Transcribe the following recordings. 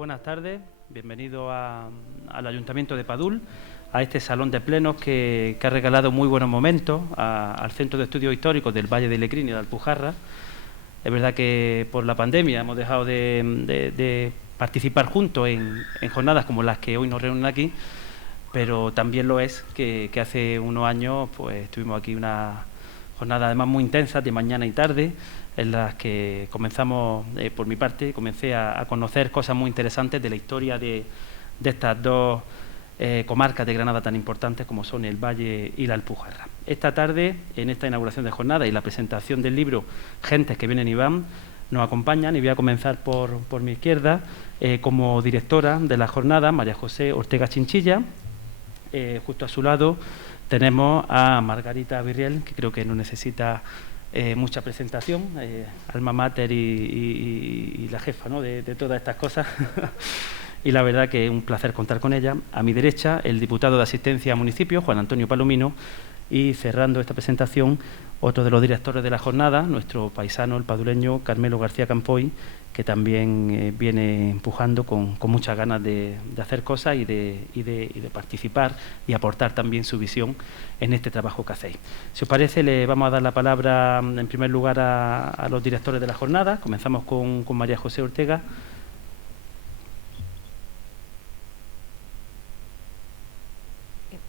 buenas tardes, bienvenido al Ayuntamiento de Padul, a este salón de plenos que ha regalado muy buenos momentos al Centro de Estudios Históricos del Valle de Lecrín y de Alpujarra. Es verdad que por la pandemia hemos dejado de participar juntos en jornadas como las que hoy nos reúnen aquí, pero también lo es que hace unos años pues tuvimos aquí una jornada además muy intensa de mañana y tarde, en las que comenzamos, por mi parte, comencé a conocer cosas muy interesantes de la historia de estas dos comarcas de Granada tan importantes como son el Valle y la Alpujarra. Esta tarde, en esta inauguración de jornada y la presentación del libro Gentes que vienen y van, nos acompañan, y voy a comenzar por mi izquierda, como directora de la jornada, María José Ortega Chinchilla. Justo a su lado tenemos a Margarita Virriel, que creo que no necesita mucha presentación, alma mater y la jefa, ¿no?, de todas estas cosas. Y la verdad que es un placer contar con ella. A mi derecha, el diputado de Asistencia a Municipios, Juan Antonio Palomino, y cerrando esta presentación, otro de los directores de la jornada, nuestro paisano, el paduleño Carmelo García Campoy, que también viene empujando con muchas ganas de hacer cosas y de participar y aportar también su visión en este trabajo que hacéis. Si os parece, le vamos a dar la palabra en primer lugar a los directores de la jornada. Comenzamos con María José Ortega.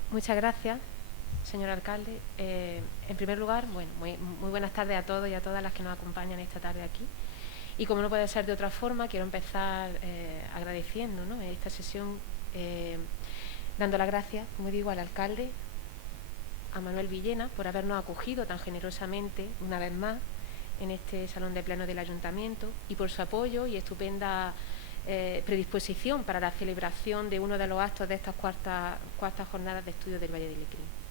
Muchas gracias, señor alcalde. En primer lugar, bueno, muy buenas tardes a todos y a todas las que nos acompañan esta tarde aquí. Y como no puede ser de otra forma, quiero empezar agradeciendo, ¿no?, esta sesión, dando las gracias, como digo, al alcalde, a Manuel Villena, por habernos acogido tan generosamente una vez más en este salón de pleno del Ayuntamiento y por su apoyo y estupenda predisposición para la celebración de uno de los actos de estas cuartas jornadas de estudios del Valle de Lecrín.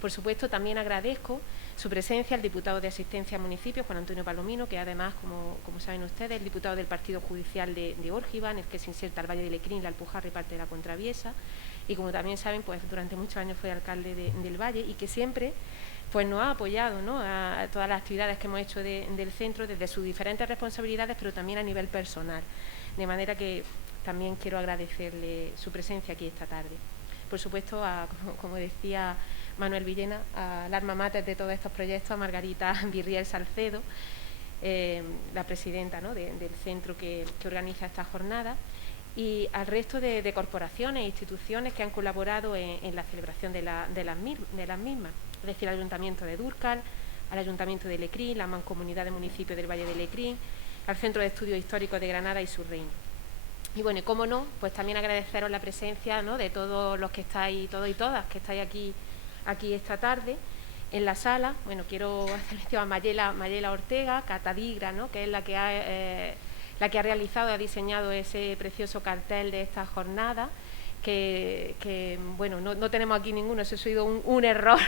Por supuesto, también agradezco su presencia al diputado de Asistencia a Municipios, Juan Antonio Palomino, que además, como saben ustedes, el diputado del Partido Judicial de Órgiva, en el que se inserta el Valle de Lecrín, la Alpujarra y parte de la Contraviesa, y como también saben, pues durante muchos años fue alcalde del Valle y que siempre pues nos ha apoyado, ¿no?, a todas las actividades que hemos hecho del centro desde sus diferentes responsabilidades, pero también a nivel personal. De manera que también quiero agradecerle su presencia aquí esta tarde. Por supuesto, como decía Manuel Villena, al alma mater de todos estos proyectos, a Margarita Virriel Salcedo, la presidenta, ¿no?, del centro que organiza esta jornada, y al resto de corporaciones e instituciones que han colaborado en la celebración de las mismas, es decir, al Ayuntamiento de Dúrcal, al Ayuntamiento de Lecrín, la Mancomunidad de Municipios del Valle de Lecrín, al Centro de Estudios Históricos de Granada y su reino. Y bueno, y cómo no, pues también agradeceros la presencia, ¿no?, de todos los que estáis, todos y todas, que estáis aquí esta tarde en la sala. Bueno, quiero hacer mención a Mayela Ortega, catadigra, ¿no?, que es la que ha realizado y ha diseñado ese precioso cartel de esta jornada, que bueno, no tenemos aquí ninguno, eso ha sido un error,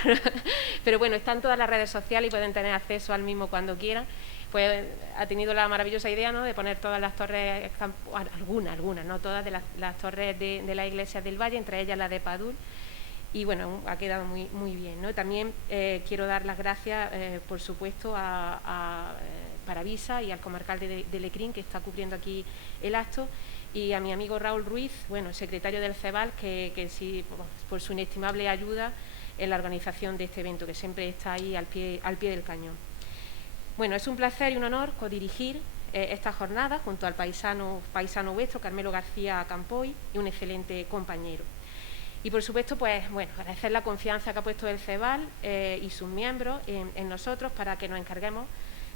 pero bueno, están todas las redes sociales y pueden tener acceso al mismo cuando quieran. Pues ha tenido la maravillosa idea, ¿no?, de poner todas las torres, algunas, no todas, de las torres de las iglesias del Valle, entre ellas la de Padul, y bueno, ha quedado muy bien, ¿no? También quiero dar las gracias, por supuesto, a Paravisa y al comarcal de Lecrín, que está cubriendo aquí el acto, y a mi amigo Raúl Ruiz, bueno, secretario del CEBAL, que sí, por su inestimable ayuda en la organización de este evento, que siempre está ahí al pie del cañón. Bueno, es un placer y un honor codirigir esta jornada junto al paisano vuestro, Carmelo García Campoy, y un excelente compañero. Y por supuesto, pues bueno, agradecer la confianza que ha puesto el CEBAL y sus miembros en nosotros para que nos encarguemos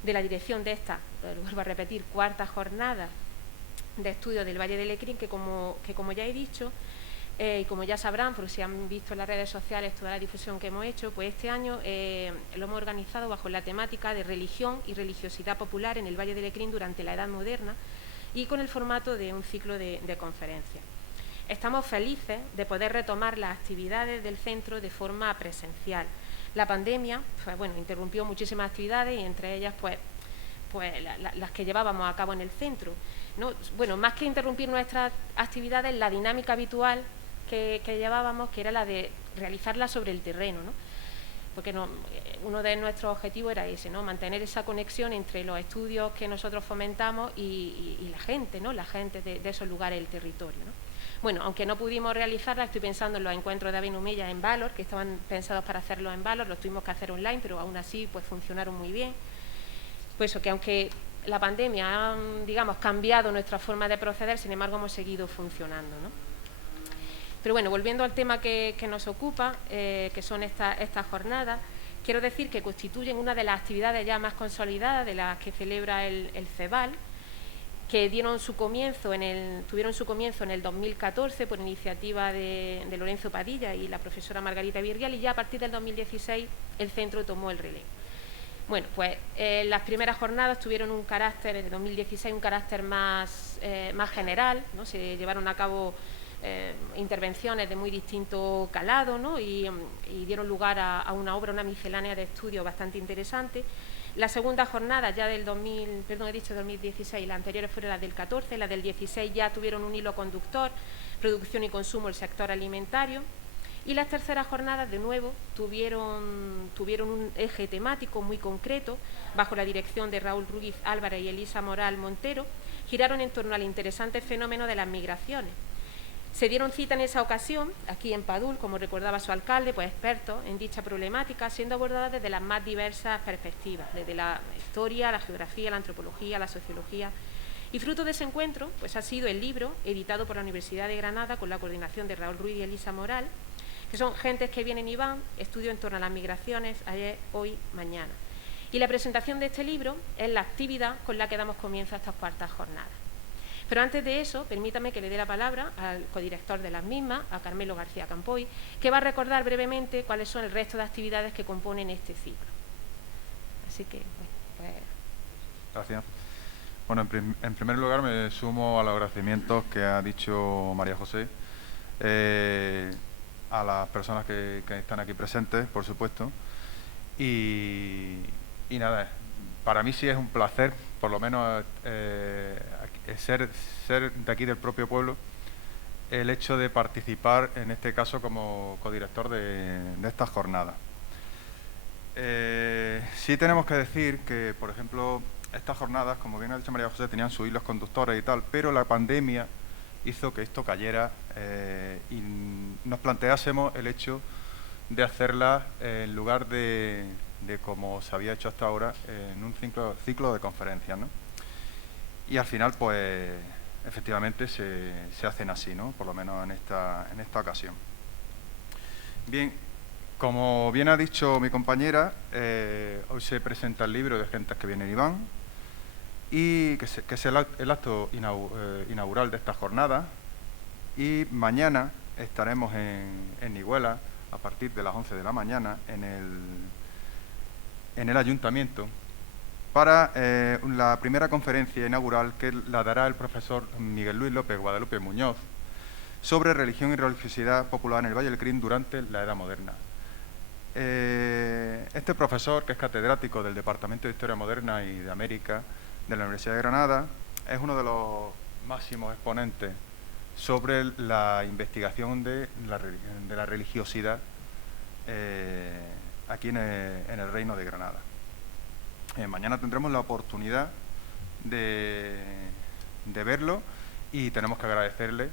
de la dirección de esta, lo vuelvo a repetir, cuarta jornada de estudios del Valle de Lecrín, que como ya he dicho, y como ya sabrán, porque si han visto en las redes sociales toda la difusión que hemos hecho, pues este año lo hemos organizado bajo la temática de religión y religiosidad popular en el Valle de Lecrín durante la Edad Moderna y con el formato de un ciclo de conferencias. Estamos felices de poder retomar las actividades del centro de forma presencial. La pandemia, pues bueno, interrumpió muchísimas actividades y entre ellas, pues las que llevábamos a cabo en el centro, ¿no? Bueno, más que interrumpir nuestras actividades, la dinámica habitual que llevábamos, que era la de realizarlas sobre el terreno, ¿no? porque uno de nuestros objetivos era ese, ¿no? Mantener esa conexión entre los estudios que nosotros fomentamos y la gente, ¿no? La gente de esos lugares del territorio, ¿no? Bueno, aunque no pudimos realizarla, estoy pensando en los encuentros de Abenumella en Valor, que estaban pensados para hacerlo en Valor, los tuvimos que hacer online, pero aún así pues funcionaron muy bien. Pues eso, que aunque la pandemia ha, digamos, cambiado nuestra forma de proceder, sin embargo hemos seguido funcionando, ¿no? Pero bueno, volviendo al tema que nos ocupa, que son estas jornadas, quiero decir que constituyen una de las actividades ya más consolidadas de las que celebra el CEVAL, que tuvieron su comienzo en el 2014 por iniciativa de Lorenzo Padilla y la profesora Margarita Virrial, y ya a partir del 2016 el centro tomó el relevo. Bueno, pues las primeras jornadas tuvieron un carácter, en el 2016, un carácter más general, ¿no? Se llevaron a cabo intervenciones de muy distinto calado, ¿no? y dieron lugar a una obra, una miscelánea de estudio bastante interesante. La segunda jornada ya del 2016, las anteriores fueron las del 14, las del 16 ya tuvieron un hilo conductor, producción y consumo del sector alimentario, y las terceras jornadas de nuevo tuvieron un eje temático muy concreto, bajo la dirección de Raúl Ruiz Álvarez y Elisa Moral Montero, giraron en torno al interesante fenómeno de las migraciones. Se dieron cita en esa ocasión, aquí en Padul, como recordaba su alcalde, pues expertos en dicha problemática, siendo abordadas desde las más diversas perspectivas, desde la historia, la geografía, la antropología, la sociología. Y fruto de ese encuentro, pues ha sido el libro, editado por la Universidad de Granada con la coordinación de Raúl Ruiz y Elisa Moral, que son Gentes que vienen y van, estudio en torno a las migraciones, ayer, hoy, mañana. Y la presentación de este libro es la actividad con la que damos comienzo a estas cuartas jornadas. Pero antes de eso, permítame que le dé la palabra al codirector de las mismas, a Carmelo García Campoy, que va a recordar brevemente cuáles son el resto de actividades que componen este ciclo. Así que, bueno, pues... Gracias. Bueno, en primer lugar me sumo a los agradecimientos que ha dicho María José a las personas que están aquí presentes, por supuesto. Y nada, para mí sí es un placer, por lo menos ser de aquí del propio pueblo, el hecho de participar, en este caso, como codirector de estas jornadas. Sí tenemos que decir que, por ejemplo, estas jornadas, como bien ha dicho María José, tenían sus hilos conductores y tal, pero la pandemia hizo que esto cayera y nos planteásemos el hecho de hacerlas en lugar de como se había hecho hasta ahora, en un ciclo de conferencias, ¿no? Y al final, pues, efectivamente se hacen así, ¿no? Por lo menos en esta ocasión. Bien, como bien ha dicho mi compañera, hoy se presenta el libro de Gentes que vienen y van, y que es el acto inaugural de esta jornada, y mañana estaremos en Nihuela a partir de las 11 de la mañana en el ayuntamiento para la primera conferencia inaugural que la dará el profesor Miguel Luis López Guadalupe Muñoz sobre religión y religiosidad popular en el Valle del Lecrín durante la Edad Moderna. Este profesor, que es catedrático del Departamento de Historia Moderna y de América de la Universidad de Granada, es uno de los máximos exponentes sobre la investigación de la religiosidad aquí en el Reino de Granada. Mañana tendremos la oportunidad de verlo y tenemos que agradecerle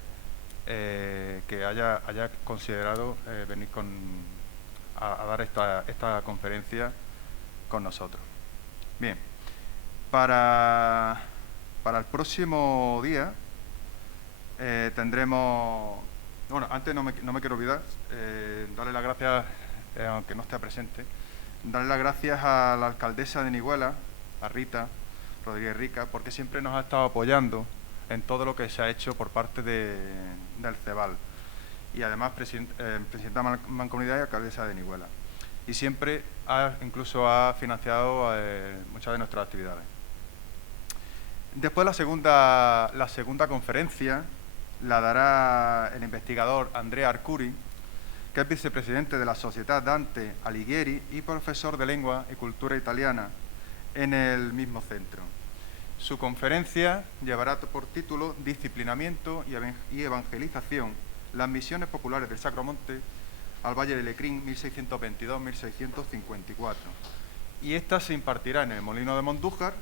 que haya considerado venir a dar esta conferencia con nosotros. Bien, para el próximo día tendremos... Bueno, antes no me quiero olvidar, darle las gracias, aunque no esté presente, darle las gracias a la alcaldesa de Nihuela, a Rita Rodríguez Rica, porque siempre nos ha estado apoyando en todo lo que se ha hecho por parte del CEVAL. Y además presidenta Mancomunidad y alcaldesa de Nihuela. Y siempre incluso ha financiado muchas de nuestras actividades. Después la segunda conferencia la dará el investigador Andrea Arcuri, que es vicepresidente de la Società Dante Alighieri y profesor de Lengua y Cultura Italiana en el mismo centro. Su conferencia llevará por título Disciplinamiento y Evangelización, las misiones populares del Sacro Monte al Valle de Lecrín 1622-1654. Y esta se impartirá en el Molino de Mondújar,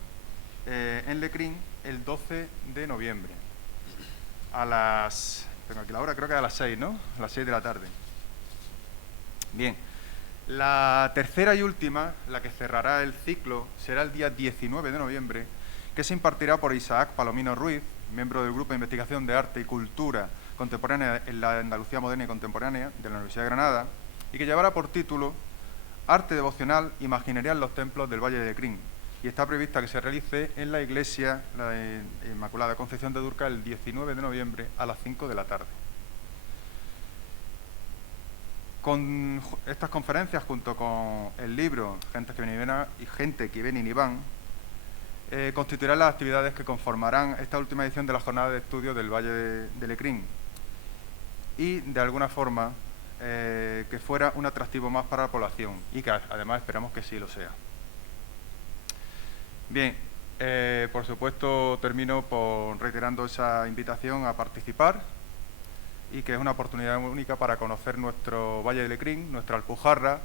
en Lecrín, el 12 de noviembre. A las... tengo aquí la hora, creo que a las 6, ¿no? A las 6 de la tarde. Bien. La tercera y última, la que cerrará el ciclo, será el día 19 de noviembre, que se impartirá por Isaac Palomino Ruiz, miembro del Grupo de Investigación de Arte y Cultura Contemporánea en la Andalucía Moderna y Contemporánea de la Universidad de Granada, y que llevará por título Arte devocional, imaginería en los templos del Valle de Lecrín, y está prevista que se realice en la iglesia la Inmaculada Concepción de Durca el 19 de noviembre a las 5 de la tarde. Con estas conferencias, junto con el libro Gente que vienen y van, constituirán las actividades que conformarán esta última edición de la jornada de estudio del Valle de Lecrín, y de alguna forma que fuera un atractivo más para la población, y que además esperamos que sí lo sea. Bien, por supuesto termino por reiterando esa invitación a participar, y que es una oportunidad única para conocer nuestro Valle de Lecrín, nuestra Alpujarra,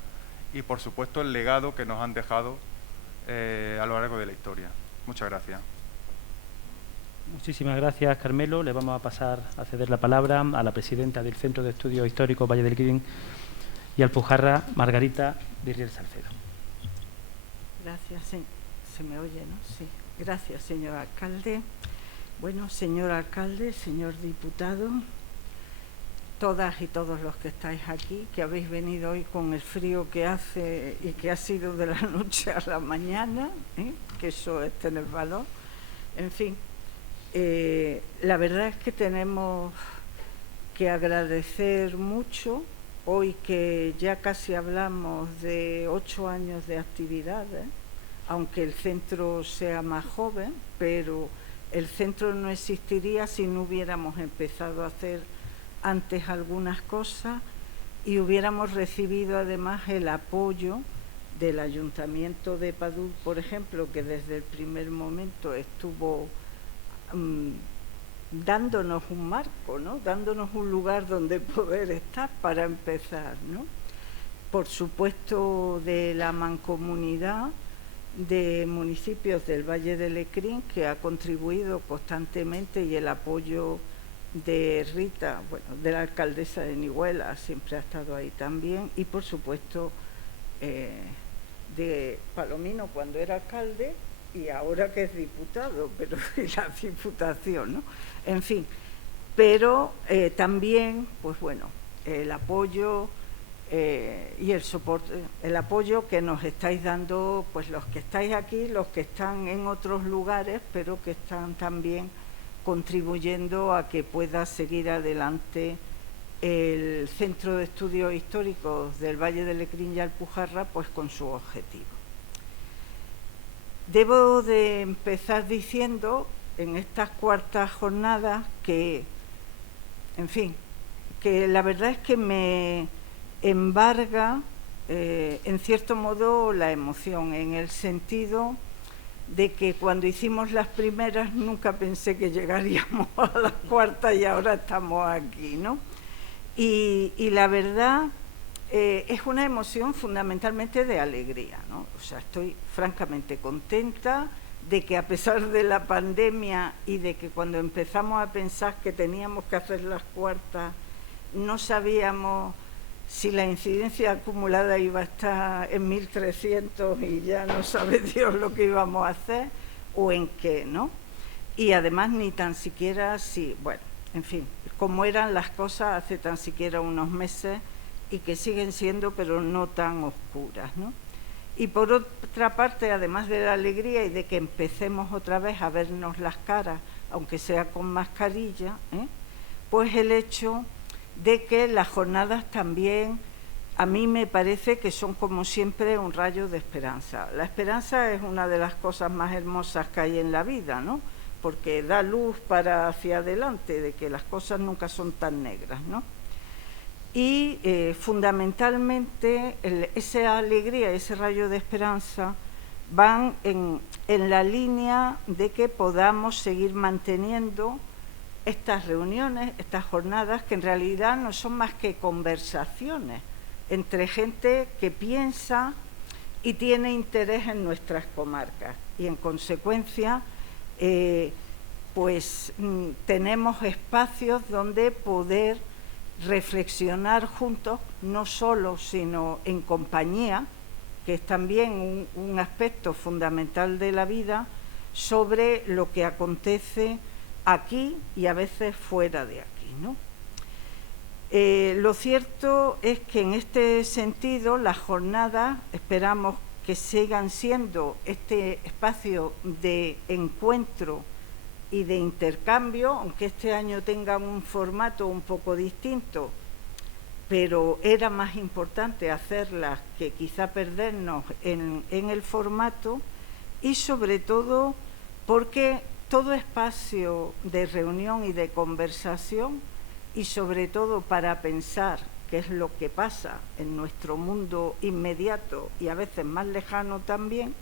y por supuesto el legado que nos han dejado a lo largo de la historia. Muchas gracias. Muchísimas gracias, Carmelo. Le vamos a pasar a ceder la palabra a la presidenta del Centro de Estudios Históricos Valle de Lecrín y Alpujarra, Margarita Virriel Salcedo. Gracias, se me oye, ¿no? Sí. Gracias, señor alcalde. Bueno, señor alcalde, señor diputado, todas y todos los que estáis aquí, que habéis venido hoy con el frío que hace y que ha sido de la noche a la mañana, que eso es tener valor. En fin, la verdad es que tenemos que agradecer mucho hoy, que ya casi hablamos de 8 años de actividades, aunque el centro sea más joven, pero el centro no existiría si no hubiéramos empezado a hacer antes algunas cosas y hubiéramos recibido además el apoyo del Ayuntamiento de Padul, por ejemplo, que desde el primer momento estuvo dándonos un marco, ¿no? Dándonos un lugar donde poder estar para empezar, ¿no? Por supuesto, de la mancomunidad de municipios del Valle de Lecrín, que ha contribuido constantemente, y el apoyo de Rita, bueno, de la alcaldesa de Nihuela, siempre ha estado ahí también, y por supuesto de Palomino cuando era alcalde y ahora que es diputado, pero y la diputación, ¿no? En fin, pero también, pues bueno, el apoyo y el soporte, el apoyo que nos estáis dando, pues los que estáis aquí, los que están en otros lugares, pero que están también contribuyendo a que pueda seguir adelante el Centro de Estudios Históricos del Valle de Lecrín y Alpujarra, pues con su objetivo. Debo de empezar diciendo en estas cuartas jornadas que, en fin, que la verdad es que me embarga en cierto modo la emoción, en el sentido de que cuando hicimos las primeras nunca pensé que llegaríamos a las cuartas y ahora estamos aquí, ¿no? Y la verdad es una emoción fundamentalmente de alegría, ¿no? O sea, estoy francamente contenta de que, a pesar de la pandemia y de que cuando empezamos a pensar que teníamos que hacer las cuartas no sabíamos si la incidencia acumulada iba a estar en 1.300 y ya no sabe Dios lo que íbamos a hacer o en qué, ¿no? Y además ni tan siquiera si, bueno, en fin, como eran las cosas hace tan siquiera unos meses y que siguen siendo, pero no tan oscuras, ¿no? Y por otra parte, además de la alegría y de que empecemos otra vez a vernos las caras, aunque sea con mascarilla, pues el hecho de que las jornadas también, a mí me parece que son como siempre un rayo de esperanza. La esperanza es una de las cosas más hermosas que hay en la vida, ¿no? Porque da luz para hacia adelante, de que las cosas nunca son tan negras, ¿no? Y fundamentalmente esa alegría, ese rayo de esperanza van en la línea de que podamos seguir manteniendo estas reuniones, estas jornadas, que en realidad no son más que conversaciones, entre gente que piensa y tiene interés en nuestras comarcas, y en consecuencia tenemos espacios donde poder reflexionar juntos, no solo sino en compañía, que es también un aspecto fundamental de la vida, sobre lo que acontece aquí y a veces fuera de aquí, ¿no? Lo cierto es que en este sentido las jornadas esperamos que sigan siendo este espacio de encuentro y de intercambio, aunque este año tengan un formato un poco distinto, pero era más importante hacerlas que quizá perdernos en el formato, y sobre todo porque todo espacio de reunión y de conversación, y sobre todo para pensar qué es lo que pasa en nuestro mundo inmediato y a veces más lejano también,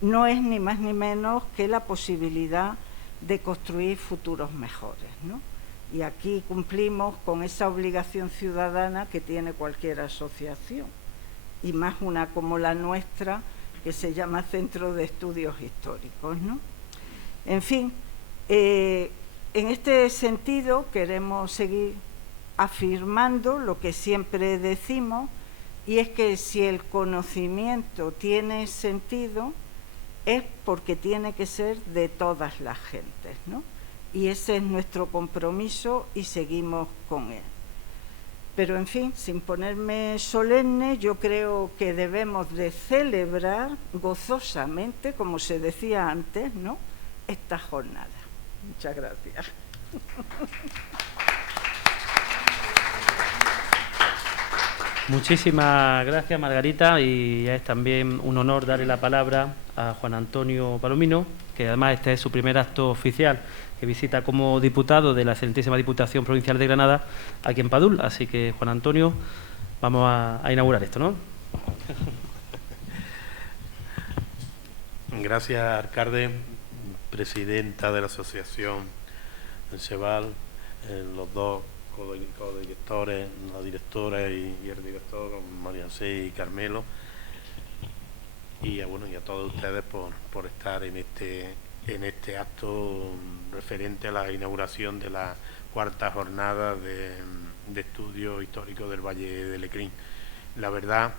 no es ni más ni menos que la posibilidad de construir futuros mejores, ¿no? Y aquí cumplimos con esa obligación ciudadana que tiene cualquier asociación, y más una como la nuestra, que se llama Centro de Estudios Históricos, ¿no? En fin, en este sentido queremos seguir afirmando lo que siempre decimos, y es que si el conocimiento tiene sentido es porque tiene que ser de todas las gentes, ¿no? Y ese es nuestro compromiso y seguimos con él. Pero, en fin, sin ponerme solemne, yo creo que debemos de celebrar gozosamente, como se decía antes, ¿no?, esta jornada. Muchas gracias. Muchísimas gracias, Margarita, y es también un honor darle la palabra a Juan Antonio Palomino, que además este es su primer acto oficial que visita como diputado de la excelentísima Diputación Provincial de Granada aquí en Padul. Así que, Juan Antonio, vamos a inaugurar esto, ¿no? Gracias, alcalde, presidenta de la asociación El Cheval, los dos codirectores, la directora y el director, María José y Carmelo, y bueno, y a todos ustedes por estar en este acto referente a la inauguración de la cuarta jornada de estudio histórico del Valle de Lecrín. La verdad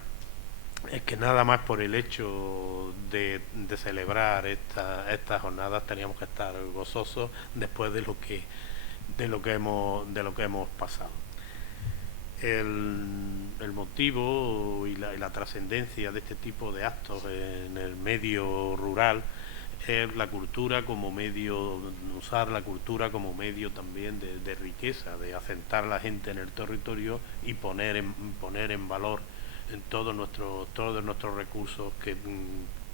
es que nada más por el hecho de celebrar estas jornadas teníamos que estar gozosos después de lo que hemos pasado. El motivo y la trascendencia de este tipo de actos en el medio rural es la cultura como medio, usar la cultura como medio también de riqueza, de asentar a la gente en el territorio y poner en valor en todos nuestros recursos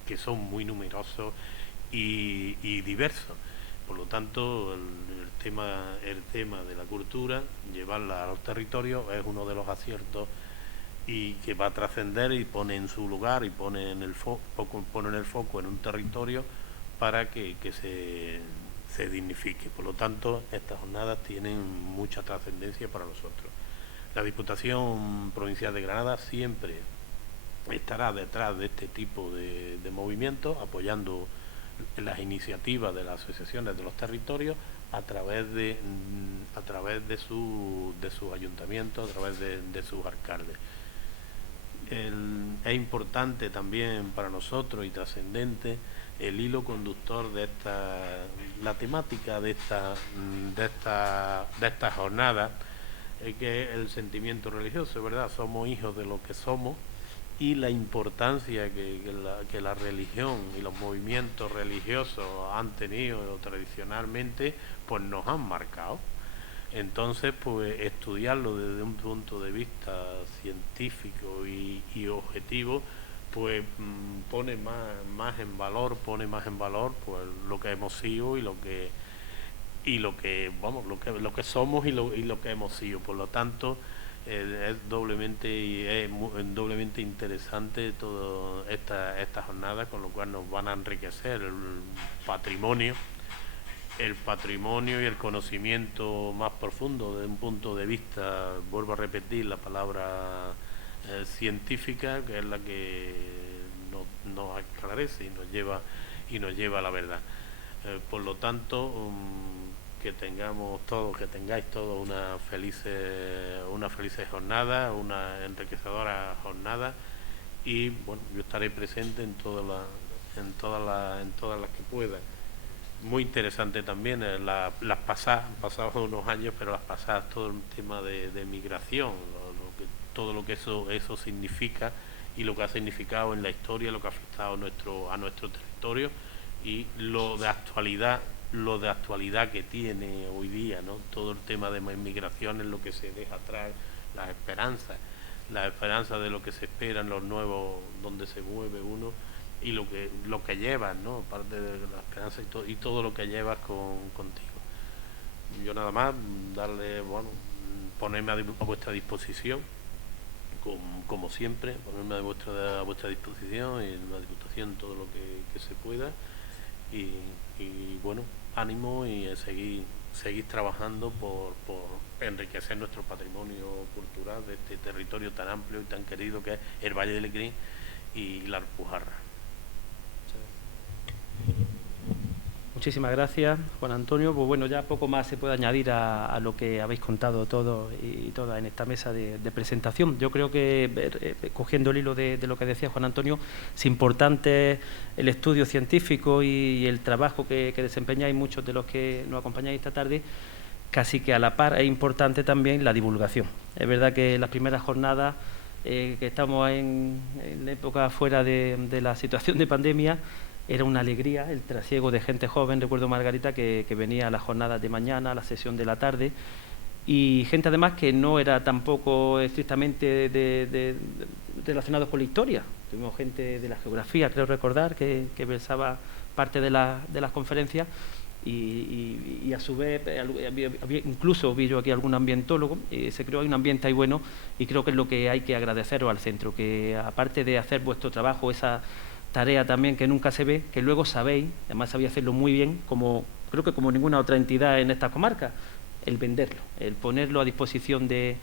que son muy numerosos y diversos. Por lo tanto, el tema de la cultura, llevarla a los territorios, es uno de los aciertos y que va a trascender y pone en su lugar y pone en el foco en un territorio para que se dignifique. Por lo tanto, estas jornadas tienen mucha trascendencia para nosotros. La Diputación Provincial de Granada siempre estará detrás de este tipo de movimientos, apoyando las iniciativas de las asociaciones de los territorios a través de sus ayuntamientos, a través de sus alcaldes. Es importante también para nosotros y trascendente el hilo conductor la temática de esta jornada, que es el sentimiento religioso, ¿verdad? Somos hijos de lo que somos, y la importancia que la religión y los movimientos religiosos han tenido tradicionalmente, pues nos han marcado. Entonces, pues estudiarlo desde un punto de vista científico y objetivo, pues pone más en valor pues lo que hemos sido y lo que somos y lo que hemos sido. Por lo tanto, es doblemente interesante toda esta jornada, con lo cual nos van a enriquecer el patrimonio y el conocimiento más profundo desde un punto de vista, vuelvo a repetir la palabra científica, que es la que nos aclarece y nos lleva a la verdad. Por lo tanto, que tengáis todos una feliz jornada, una enriquecedora jornada, y bueno, yo estaré presente en todas las que pueda. Muy interesante también las pasadas, han pasado unos años, pero las pasadas, todo el tema de migración, todo lo que eso significa y lo que ha significado en la historia, lo que ha afectado a nuestro territorio, y lo de actualidad que tiene hoy día, ¿no? Todo el tema de migración, en lo que se deja atrás, las esperanzas de lo que se espera en los nuevos, donde se mueve uno, y lo que llevas, ¿no? Aparte de la esperanza y todo lo que llevas contigo. Yo nada más ponerme a vuestra disposición, como siempre, ponerme a vuestra disposición, y en la Diputación todo lo que se pueda, y bueno, ánimo, y seguir trabajando por enriquecer nuestro patrimonio cultural de este territorio tan amplio y tan querido que es el Valle del Lecrín y la Alpujarra. Muchísimas gracias, Juan Antonio. Pues bueno, ya poco más se puede añadir a lo que habéis contado todos y todas en esta mesa de presentación. Yo creo que, cogiendo el hilo de lo que decía Juan Antonio, es importante el estudio científico y el trabajo que desempeñáis muchos de los que nos acompañáis esta tarde. Casi que a la par es importante también la divulgación. Es verdad que las primeras jornadas, que estamos en época fuera de la situación de pandemia, era una alegría el trasiego de gente joven. Recuerdo Margarita que venía a las jornadas de mañana, a la sesión de la tarde, y gente además que no era tampoco estrictamente relacionados con la historia. Tuvimos gente de la geografía, creo recordar, que versaba parte de las conferencias, y a su vez incluso vi yo aquí algún ambientólogo. Se creó un ambiente ahí bueno, y creo que es lo que hay que agradeceros al centro, que aparte de hacer vuestro trabajo, esa tarea también que nunca se ve, que luego sabéis, además sabéis hacerlo muy bien, creo que como ninguna otra entidad en esta comarca, el venderlo, el ponerlo a disposición de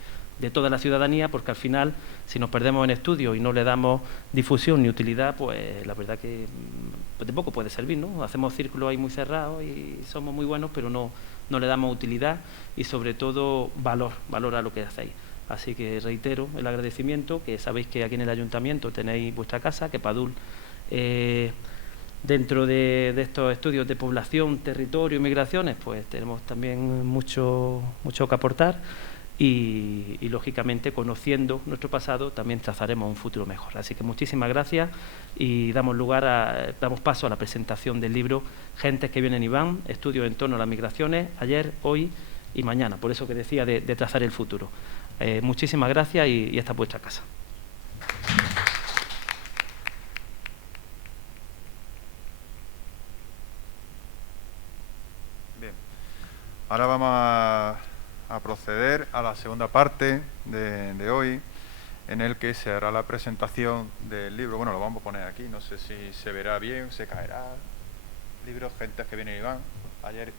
toda la ciudadanía, porque al final, si nos perdemos en estudios y no le damos difusión ni utilidad, pues la verdad que de poco puede servir, ¿no? Hacemos círculos ahí muy cerrados y somos muy buenos, pero no le damos utilidad y sobre todo valor a lo que hacéis. Así que reitero el agradecimiento, que sabéis que aquí en el Ayuntamiento tenéis vuestra casa, que Padul, dentro de estos estudios de población, territorio y migraciones, pues tenemos también mucho que aportar, y lógicamente, conociendo nuestro pasado, también trazaremos un futuro mejor. Así que muchísimas gracias, y damos paso a la presentación del libro Gentes que vienen y van, estudios en torno a las migraciones, ayer, hoy y mañana. Por eso que decía de trazar el futuro. Muchísimas gracias, y esta es vuestra casa. Bien, ahora vamos a proceder a la segunda parte de hoy, en el que se hará la presentación del libro. Bueno, lo vamos a poner aquí, no sé si se verá bien, se caerá. Libro Gentes que vienen y van, ayer,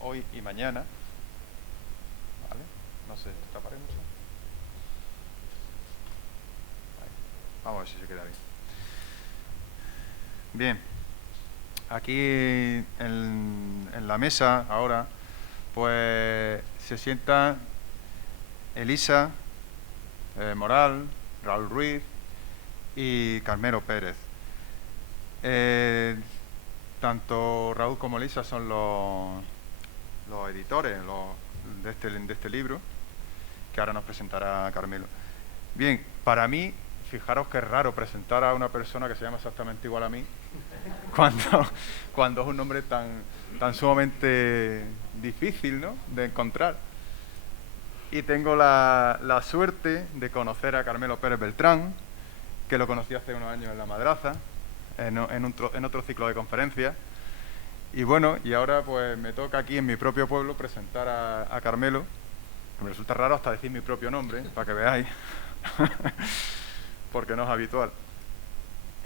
hoy y mañana. ¿Vale? No sé, ¿te taparé mucho? Ahí. Vamos a ver si se queda bien. Bien, aquí en la mesa ahora, pues se sientan Elisa Moral, Raúl Ruiz y Carmelo Pérez. Tanto Raúl como Elisa son los editores de este libro, que ahora nos presentará Carmelo. Bien, para mí, fijaros que es raro presentar a una persona que se llama exactamente igual a mí, cuando es un nombre tan sumamente difícil, ¿no?, de encontrar. Y tengo la suerte de conocer a Carmelo Pérez Beltrán, que lo conocí hace unos años en La Madraza, en otro ciclo de conferencias. Y bueno, y ahora pues me toca aquí en mi propio pueblo presentar a Carmelo, que me resulta raro hasta decir mi propio nombre, para que veáis, porque no es habitual.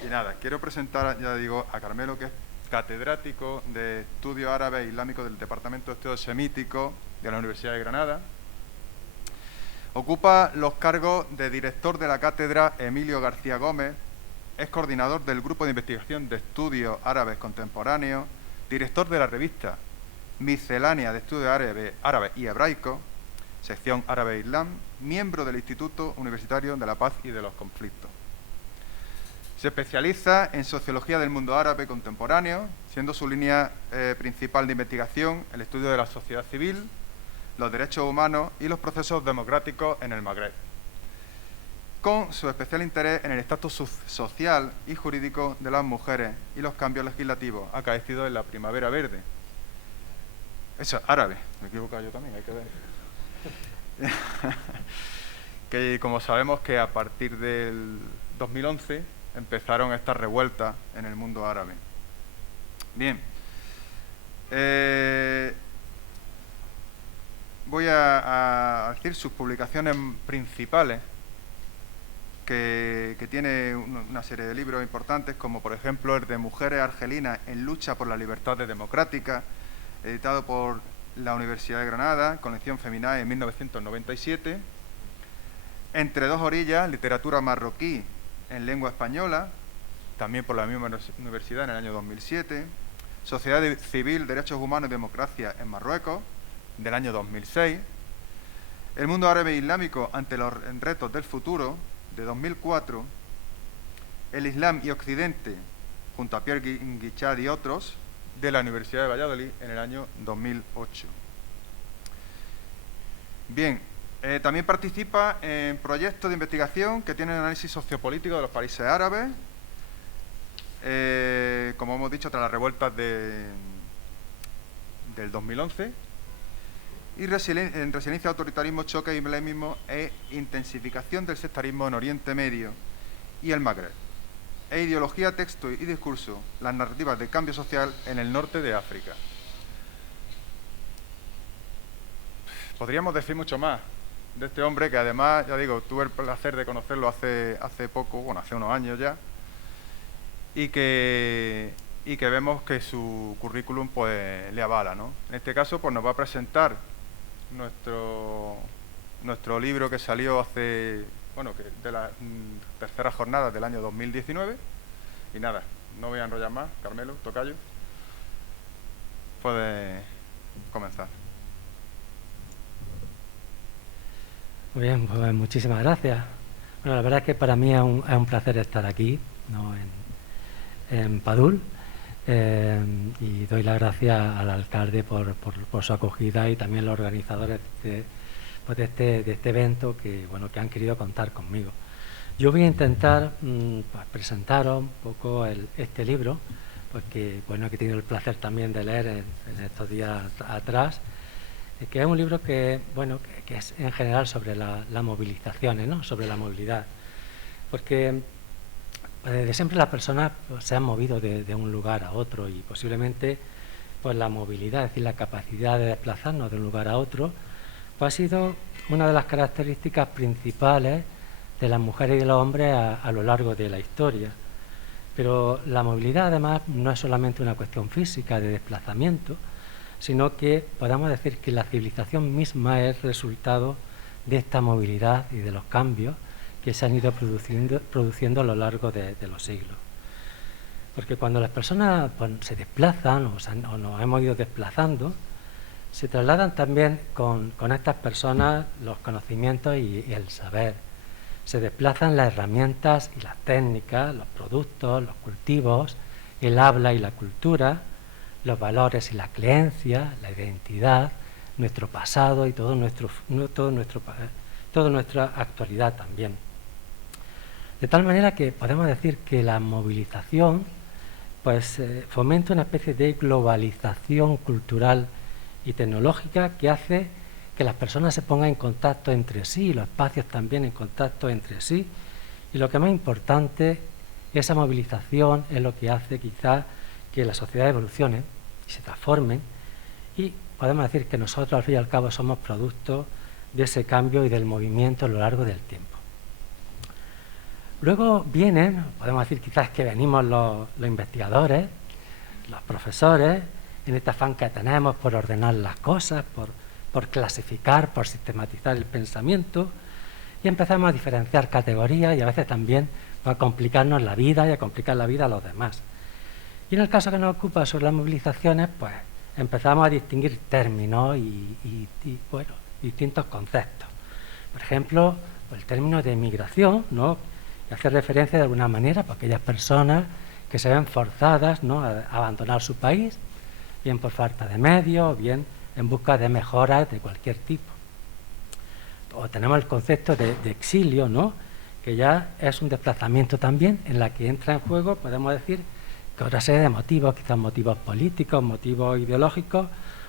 Y nada, quiero presentar, ya digo, a Carmelo, que es catedrático de Estudios Árabes e Islámicos del Departamento de Estudios Semíticos de la Universidad de Granada. Ocupa los cargos de director de la cátedra Emilio García Gómez, es coordinador del Grupo de Investigación de Estudios Árabes Contemporáneos, director de la revista Miscelánea de Estudios Árabes y Hebraicos, sección Árabe e Islam, miembro del Instituto Universitario de la Paz y de los Conflictos. Se especializa en sociología del mundo árabe contemporáneo, siendo su línea principal de investigación el estudio de la sociedad civil, los derechos humanos y los procesos democráticos en el Magreb, con su especial interés en el estatus social y jurídico de las mujeres y los cambios legislativos acaecidos en la Primavera Verde. Eso es árabe, me he equivocado yo también, hay que ver. Que como sabemos que a partir del 2011 empezaron estas revueltas en el mundo árabe. Bien. Voy a decir sus publicaciones principales, que tiene una serie de libros importantes, como por ejemplo el de Mujeres Argelinas en lucha por las libertades democráticas, editado por la Universidad de Granada, colección Feminae en 1997. Entre dos orillas, literatura marroquí en lengua española, también por la misma universidad en el año 2007. Sociedad Civil, Derechos Humanos y Democracia en Marruecos, del año 2006. El mundo árabe e islámico ante los retos del futuro, de 2004. El Islam y Occidente, junto a Pierre Guichard y otros, de la Universidad de Valladolid, en el año 2008. Bien, también participa en proyectos de investigación que tienen análisis sociopolítico de los países árabes, como hemos dicho, tras las revueltas del 2011, y en resiliencia, autoritarismo, choque, islamismo e intensificación del sectarismo en Oriente Medio y el Magreb, e ideología, texto y discurso, las narrativas de cambio social en el norte de África. Podríamos decir mucho más de este hombre, que además, ya digo, tuve el placer de conocerlo hace poco, bueno, hace unos años ya, y que vemos que su currículum pues le avala, ¿no? En este caso pues nos va a presentar nuestro libro que salió hace, bueno, que de la tercera jornada del año 2019. Y nada, no voy a enrollar más. Carmelo, tocayo, puede comenzar. Muy bien, pues muchísimas gracias. Bueno, la verdad es que para mí es un placer estar aquí, ¿no?, en Padul. Y doy las gracias al alcalde por su acogida, y también los organizadores de este evento que han querido contar conmigo. Yo voy a intentar pues, presentaros un poco este libro, pues que he tenido el placer también de leer en estos días atrás, que es un libro que es en general sobre las movilizaciones, ¿no?, sobre la movilidad, porque desde siempre las personas pues, se han movido de un lugar a otro, y posiblemente pues la movilidad, es decir, la capacidad de desplazarnos de un lugar a otro, pues ha sido una de las características principales de las mujeres y de los hombres a lo largo de la historia. Pero la movilidad además no es solamente una cuestión física de desplazamiento, sino que podemos decir que la civilización misma es resultado de esta movilidad y de los cambios que se han ido produciendo a lo largo de los siglos. Porque cuando las personas se desplazan o nos hemos ido desplazando, se trasladan también con estas personas los conocimientos y el saber. Se desplazan las herramientas y las técnicas, los productos, los cultivos, el habla y la cultura, los valores y las creencias, la identidad, nuestro pasado y toda nuestra actualidad también. De tal manera que podemos decir que la movilización pues, fomenta una especie de globalización cultural y tecnológica que hace que las personas se pongan en contacto entre sí, y los espacios también en contacto entre sí. Y lo que más importante, esa movilización es lo que hace quizá que la sociedad evolucione y se transformen, y podemos decir que nosotros al fin y al cabo somos producto de ese cambio y del movimiento a lo largo del tiempo. Luego vienen, podemos decir quizás que venimos los investigadores, los profesores, en este afán que tenemos por ordenar las cosas, por por clasificar, por sistematizar el pensamiento, y empezamos a diferenciar categorías y a veces también a complicarnos la vida y a complicar la vida a los demás. Y en el caso que nos ocupa sobre las movilizaciones, pues empezamos a distinguir términos y bueno, distintos conceptos. Por ejemplo, el término de migración, ¿no?, que hace referencia de alguna manera a aquellas personas que se ven forzadas, ¿no?, a abandonar su país, bien por falta de medios, o bien en busca de mejoras de cualquier tipo. O tenemos el concepto de exilio, ¿no?, que ya es un desplazamiento también en la que entra en juego, podemos decir, que otra serie de motivos, quizás motivos políticos, motivos ideológicos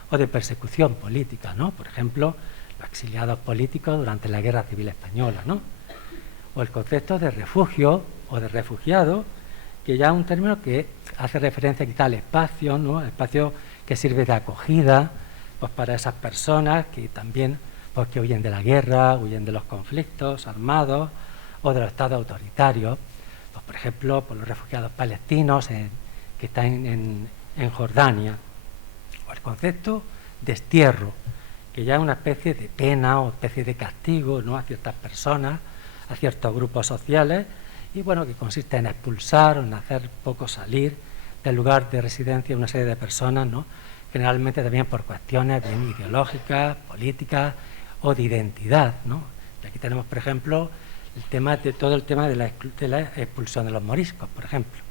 o de persecución política, ¿no? Por ejemplo, los exiliados políticos durante la Guerra Civil Española, ¿no? O el concepto de refugio o de refugiado, que ya es un término que hace referencia quizá al espacio, ¿no?, el espacio que sirve de acogida pues para esas personas que también pues, que huyen de la guerra, huyen de los conflictos armados o de los estados autoritarios, pues, por ejemplo, por los refugiados palestinos que están en Jordania. O el concepto de destierro, que ya es una especie de pena o especie de castigo, ¿no?, a ciertas personas, a ciertos grupos sociales, y bueno, que consiste en expulsar o en hacer poco salir del lugar de residencia una serie de personas, ¿no?, generalmente también por cuestiones bien ideológicas, políticas o de identidad, ¿no? Y aquí tenemos, por ejemplo, todo el tema de la expulsión de los moriscos, por ejemplo.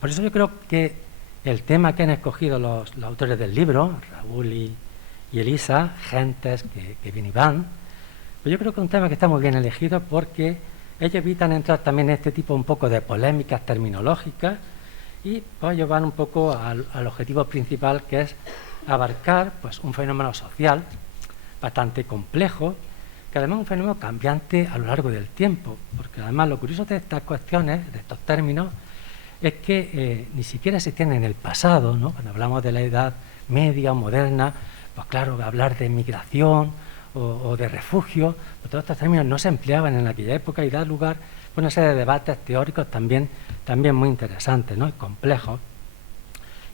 Por eso yo creo que el tema que han escogido los autores del libro, Raúl y Elisa, gentes que vienen y van, pues yo creo que es un tema que está muy bien elegido porque ellos evitan entrar también en este tipo un poco de polémicas terminológicas y pues ellos van un poco al objetivo principal, que es abarcar pues un fenómeno social bastante complejo, que además es un fenómeno cambiante a lo largo del tiempo, porque además lo curioso de estas cuestiones, de estos términos, es que ni siquiera existían en el pasado, ¿no? Cuando hablamos de la Edad Media o moderna, pues claro, hablar de migración o de refugio, pues todos estos términos no se empleaban en aquella época y da lugar a una serie de debates teóricos también muy interesantes, ¿no?, y complejos.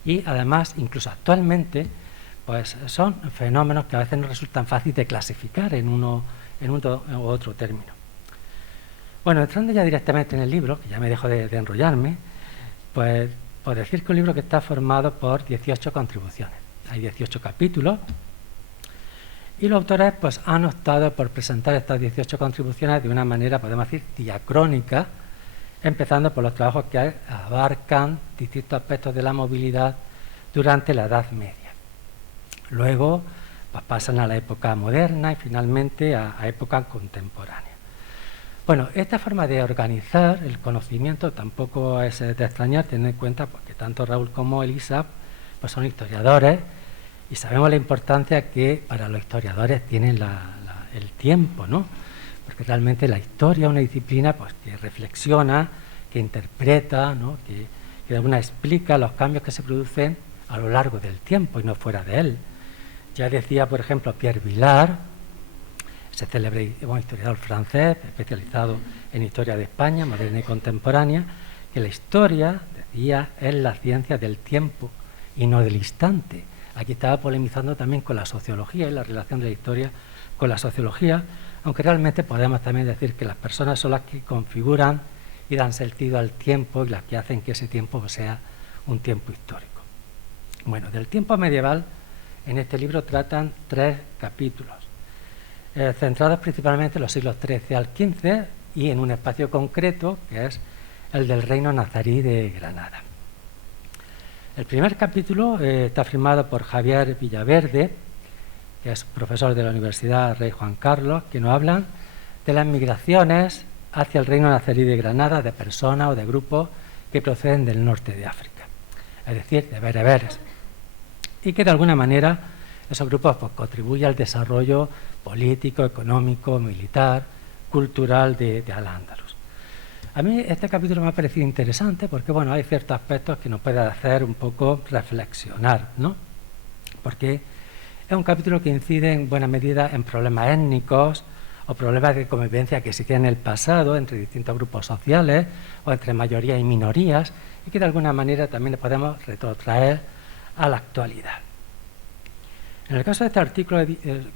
Y además, incluso actualmente, pues son fenómenos que a veces no resultan fáciles de clasificar en uno u otro término. Bueno, entrando ya directamente en el libro, que ya me dejo de enrollarme, pues por decir que es un libro que está formado por 18 contribuciones. Hay 18 capítulos y los autores pues han optado por presentar estas 18 contribuciones de una manera, podemos decir, diacrónica, empezando por los trabajos que abarcan distintos aspectos de la movilidad durante la Edad Media. Luego pues, pasan a la época moderna y finalmente a época contemporánea. Bueno, esta forma de organizar el conocimiento tampoco es de extrañar, teniendo en cuenta pues, que tanto Raúl como Elisa pues, son historiadores y sabemos la importancia que para los historiadores tienen el tiempo, ¿no? Porque realmente la historia es una disciplina pues, que reflexiona, que interpreta, ¿no?, que de alguna explica los cambios que se producen a lo largo del tiempo y no fuera de él. Ya decía, por ejemplo, Pierre Vilar, ese célebre historiador francés especializado en historia de España, moderna y contemporánea, que la historia, decía, es la ciencia del tiempo y no del instante. Aquí estaba polemizando también con la sociología y la relación de la historia con la sociología, aunque realmente podemos también decir que las personas son las que configuran y dan sentido al tiempo y las que hacen que ese tiempo sea un tiempo histórico. Bueno, del tiempo medieval en este libro tratan 3 capítulos, centrados principalmente en los siglos XIII al XV y en un espacio concreto que es el del Reino Nazarí de Granada. El primer capítulo está firmado por Javier Villaverde, que es profesor de la Universidad Rey Juan Carlos, que nos hablan de las migraciones hacia el Reino Nazarí de Granada de personas o de grupos que proceden del norte de África, es decir, de bereberes, y que de alguna manera esos grupos pues, contribuyen al desarrollo político, económico, militar, cultural de Al-Ándalus. A mí este capítulo me ha parecido interesante porque bueno, hay ciertos aspectos que nos pueden hacer un poco reflexionar, ¿no? Porque es un capítulo que incide en buena medida en problemas étnicos o problemas de convivencia que existían en el pasado entre distintos grupos sociales o entre mayorías y minorías y que de alguna manera también le podemos retrotraer a la actualidad. En el caso de este artículo,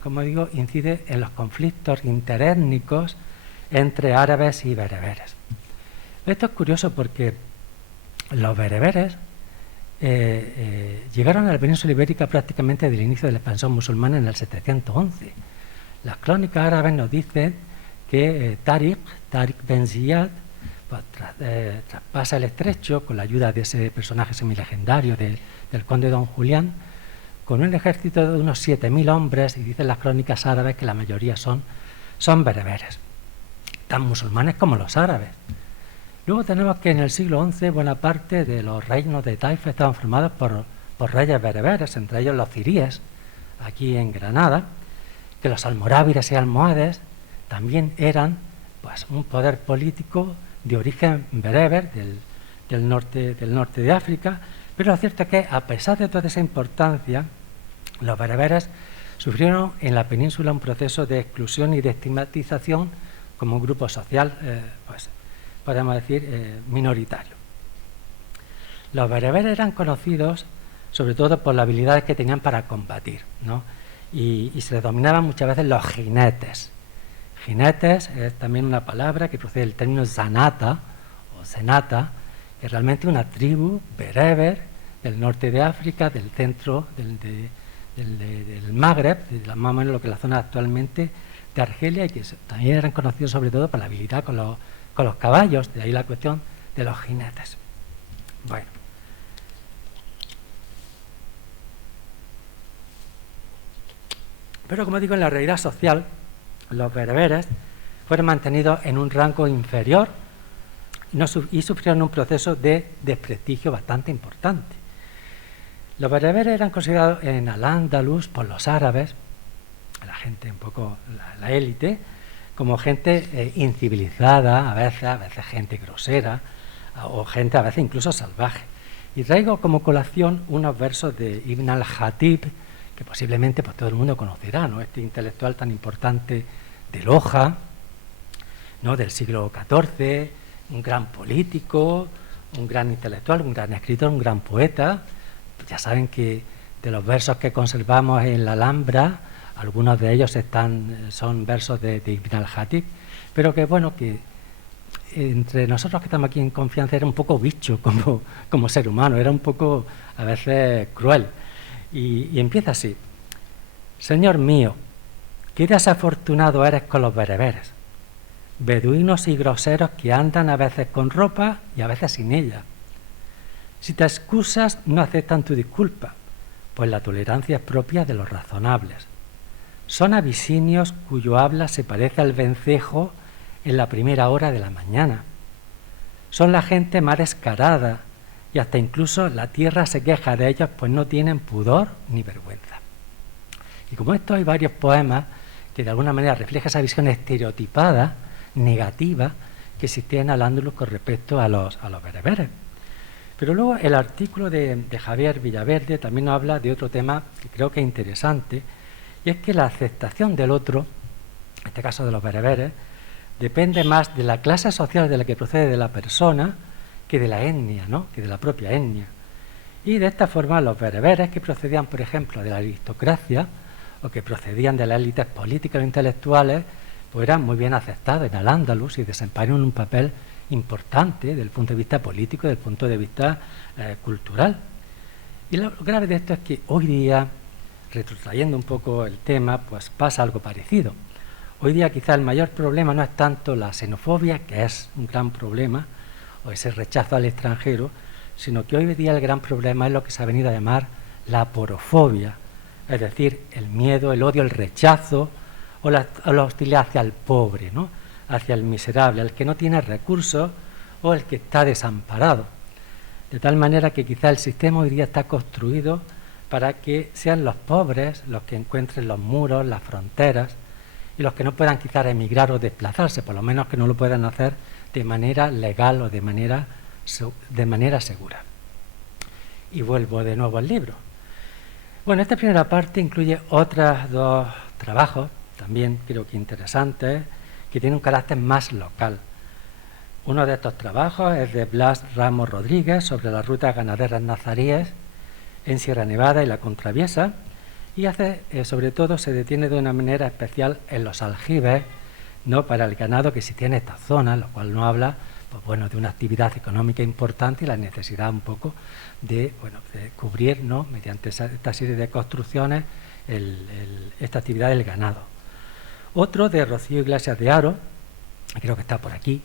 como digo, incide en los conflictos interétnicos entre árabes y bereberes. Esto es curioso porque los bereberes llegaron a la península ibérica prácticamente desde el inicio de la expansión musulmana en el 711. Las crónicas árabes nos dicen que Tariq Ben Ziyad pues, traspasa el estrecho con la ayuda de ese personaje semilegendario del conde Don Julián, con un ejército de unos 7.000 hombres, y dicen las crónicas árabes que la mayoría son bereberes, tan musulmanes como los árabes. Luego tenemos que en el siglo XI buena parte de los reinos de Taif estaban formados por reyes bereberes, entre ellos los ziríes, aquí en Granada, que los almorávides y almohades también eran pues, un poder político de origen bereber del norte de África, pero lo cierto es que a pesar de toda esa importancia, los bereberes sufrieron en la península un proceso de exclusión y de estigmatización como un grupo social, pues, podemos decir, minoritario. Los bereberes eran conocidos sobre todo por las habilidades que tenían para combatir, ¿no? Y se les dominaban muchas veces los jinetes. Jinetes es también una palabra que procede del término zanata o senata, que es realmente una tribu bereber del norte de África, del centro del Magreb, más o menos lo que es la zona actualmente de Argelia, y que también eran conocidos sobre todo por la habilidad con los caballos, de ahí la cuestión de los jinetes. Bueno. Pero como digo, en la realidad social, los bereberes fueron mantenidos en un rango inferior y sufrieron un proceso de desprestigio bastante importante. Los bereberes eran considerados en Al-Ándalus por los árabes, la gente un poco, la élite, como gente incivilizada, a veces gente grosera, o gente a veces incluso salvaje. Y traigo como colación unos versos de Ibn al-Khatib, que posiblemente pues, todo el mundo conocerá, ¿no? Este intelectual tan importante de Loja, ¿no? Del siglo XIV, un gran político, un gran intelectual, un gran escritor, un gran poeta. Pues ya saben que de los versos que conservamos en la Alhambra, algunos de ellos son versos de Ibn al-Khatib, pero que bueno, que entre nosotros que estamos aquí en confianza era un poco bicho como ser humano, era un poco a veces cruel. Y empieza así: Señor mío, qué desafortunado eres con los bereberes, beduinos y groseros que andan a veces con ropa y a veces sin ella. Si te excusas, no aceptan tu disculpa, pues la tolerancia es propia de los razonables. Son abisinios cuyo habla se parece al vencejo en la primera hora de la mañana. Son la gente más descarada, y hasta incluso la tierra se queja de ellos, pues no tienen pudor ni vergüenza. Y como esto hay varios poemas que de alguna manera reflejan esa visión estereotipada, negativa, que existía en Al-Ándalus con respecto a los bereberes. Pero luego el artículo de Javier Villaverde también nos habla de otro tema que creo que es interesante, y es que la aceptación del otro, en este caso de los bereberes, depende más de la clase social de la que procede de la persona que de la etnia, ¿no? Que de la propia etnia. Y de esta forma los bereberes que procedían, por ejemplo, de la aristocracia o que procedían de las élites políticas o intelectuales, pues eran muy bien aceptados en Al-Ándalus y desempeñaron un papel importante desde el punto de vista político y desde el punto de vista cultural. Y lo grave de esto es que hoy día, retrotrayendo un poco el tema, pues pasa algo parecido. Hoy día quizá el mayor problema no es tanto la xenofobia, que es un gran problema, o ese rechazo al extranjero, sino que hoy día el gran problema es lo que se ha venido a llamar la porofobia, es decir, el miedo, el odio, el rechazo o la hostilidad hacia el pobre, ¿no? Hacia el miserable, el que no tiene recursos o el que está desamparado. De tal manera que quizá el sistema hoy día está construido para que sean los pobres los que encuentren los muros, las fronteras, y los que no puedan quizá emigrar o desplazarse, por lo menos que no lo puedan hacer de manera legal o de manera segura. Y vuelvo de nuevo al libro. Bueno, esta primera parte incluye otros dos trabajos, también creo que interesantes, que tienen un carácter más local. Uno de estos trabajos es de Blas Ramos Rodríguez sobre las rutas ganaderas nazaríes en Sierra Nevada y la Contraviesa, y sobre todo se detiene de una manera especial en los aljibes, ¿no?, para el ganado que existía en esta zona, lo cual no habla, pues bueno, de una actividad económica importante y la necesidad un poco de, bueno, de cubrir, ¿no?, mediante esta serie de construcciones esta actividad del ganado. Otro de Rocío Iglesias de Haro, creo que está por aquí,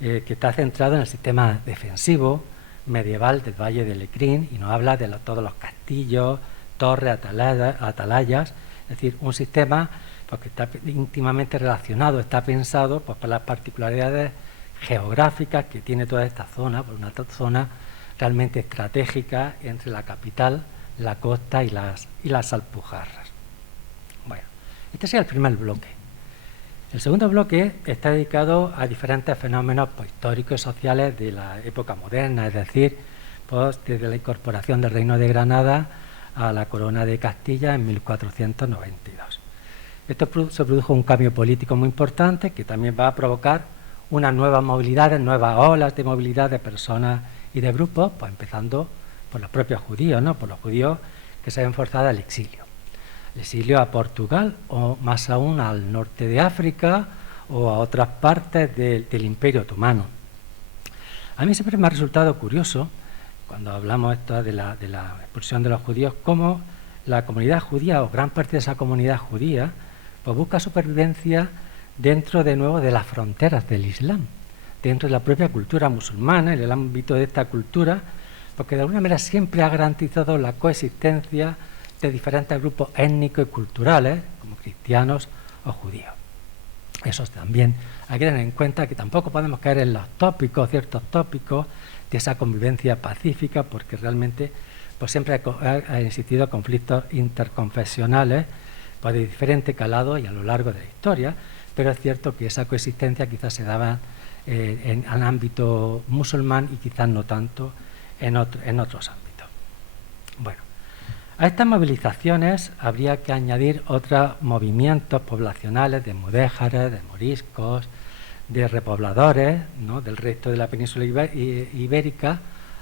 que está centrado en el sistema defensivo medieval del Valle de Lecrín y nos habla de todos los castillos, torres, atalayas, es decir, un sistema pues, que está íntimamente relacionado, está pensado pues, por las particularidades geográficas que tiene toda esta zona, por una zona realmente estratégica entre la capital, la costa y las Alpujarras. Bueno, este sería el primer bloque. El segundo bloque está dedicado a diferentes fenómenos pues, históricos y sociales de la época moderna, es decir, pues, desde la incorporación del Reino de Granada a la Corona de Castilla en 1492. Esto se produjo un cambio político muy importante que también va a provocar unas nuevas movilidades, nuevas olas de movilidad de personas y de grupos, pues empezando por los propios judíos, ¿no?, por los judíos que se ven forzados al exilio. El exilio a Portugal o más aún al norte de África o a otras partes del Imperio Otomano. A mí siempre me ha resultado curioso, cuando hablamos esto de la expulsión de los judíos, cómo la comunidad judía o gran parte de esa comunidad judía pues busca supervivencia dentro de nuevo de las fronteras del Islam, dentro de la propia cultura musulmana, en el ámbito de esta cultura, porque de alguna manera siempre ha garantizado la coexistencia de diferentes grupos étnicos y culturales, como cristianos o judíos. Eso también hay que tener en cuenta que tampoco podemos caer en los tópicos, ciertos tópicos de esa convivencia pacífica, porque realmente pues siempre ha existido conflictos interconfesionales pues de diferente calado y a lo largo de la historia, pero es cierto que esa coexistencia quizás se daba en el ámbito musulmán y quizás no tanto en otros ámbitos. Bueno, a estas movilizaciones habría que añadir otros movimientos poblacionales de mudéjares, de moriscos, de repobladores, ¿no?, del resto de la península ibérica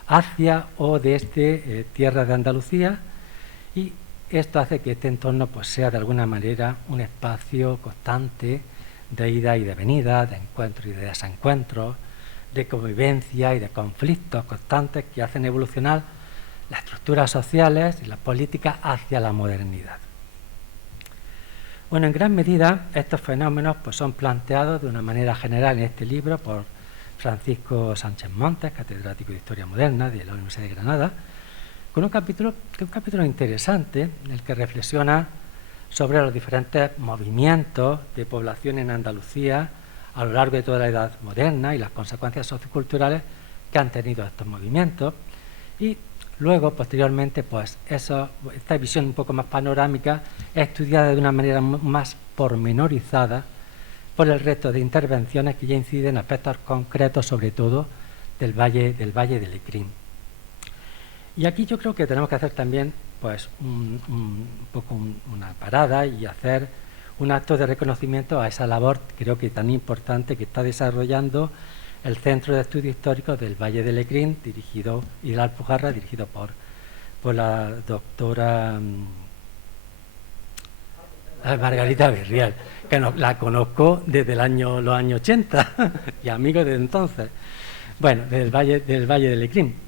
hacia o desde tierras de Andalucía, y esto hace que este entorno pues, sea de alguna manera un espacio constante de ida y de venida, de encuentro y de desencuentro, de convivencia y de conflictos constantes que hacen evolucionar las estructuras sociales y las políticas hacia la modernidad. Bueno, en gran medida estos fenómenos pues, son planteados de una manera general en este libro por Francisco Sánchez Montes, catedrático de Historia Moderna de la Universidad de Granada, con un capítulo interesante en el que reflexiona sobre los diferentes movimientos de población en Andalucía a lo largo de toda la Edad Moderna y las consecuencias socioculturales que han tenido estos movimientos. Y luego, posteriormente, pues esta visión un poco más panorámica es estudiada de una manera más pormenorizada por el resto de intervenciones que ya inciden en aspectos concretos, sobre todo del Valle de Lecrín. Y aquí yo creo que tenemos que hacer también pues, una parada y hacer un acto de reconocimiento a esa labor, creo que tan importante, que está desarrollando el Centro de Estudios Históricos del Valle de Lecrín, y de la Alpujarra, dirigido por la doctora Margarita Virriel, que la conozco desde los años 80 y amigo desde entonces. Bueno, del Valle de Lecrín.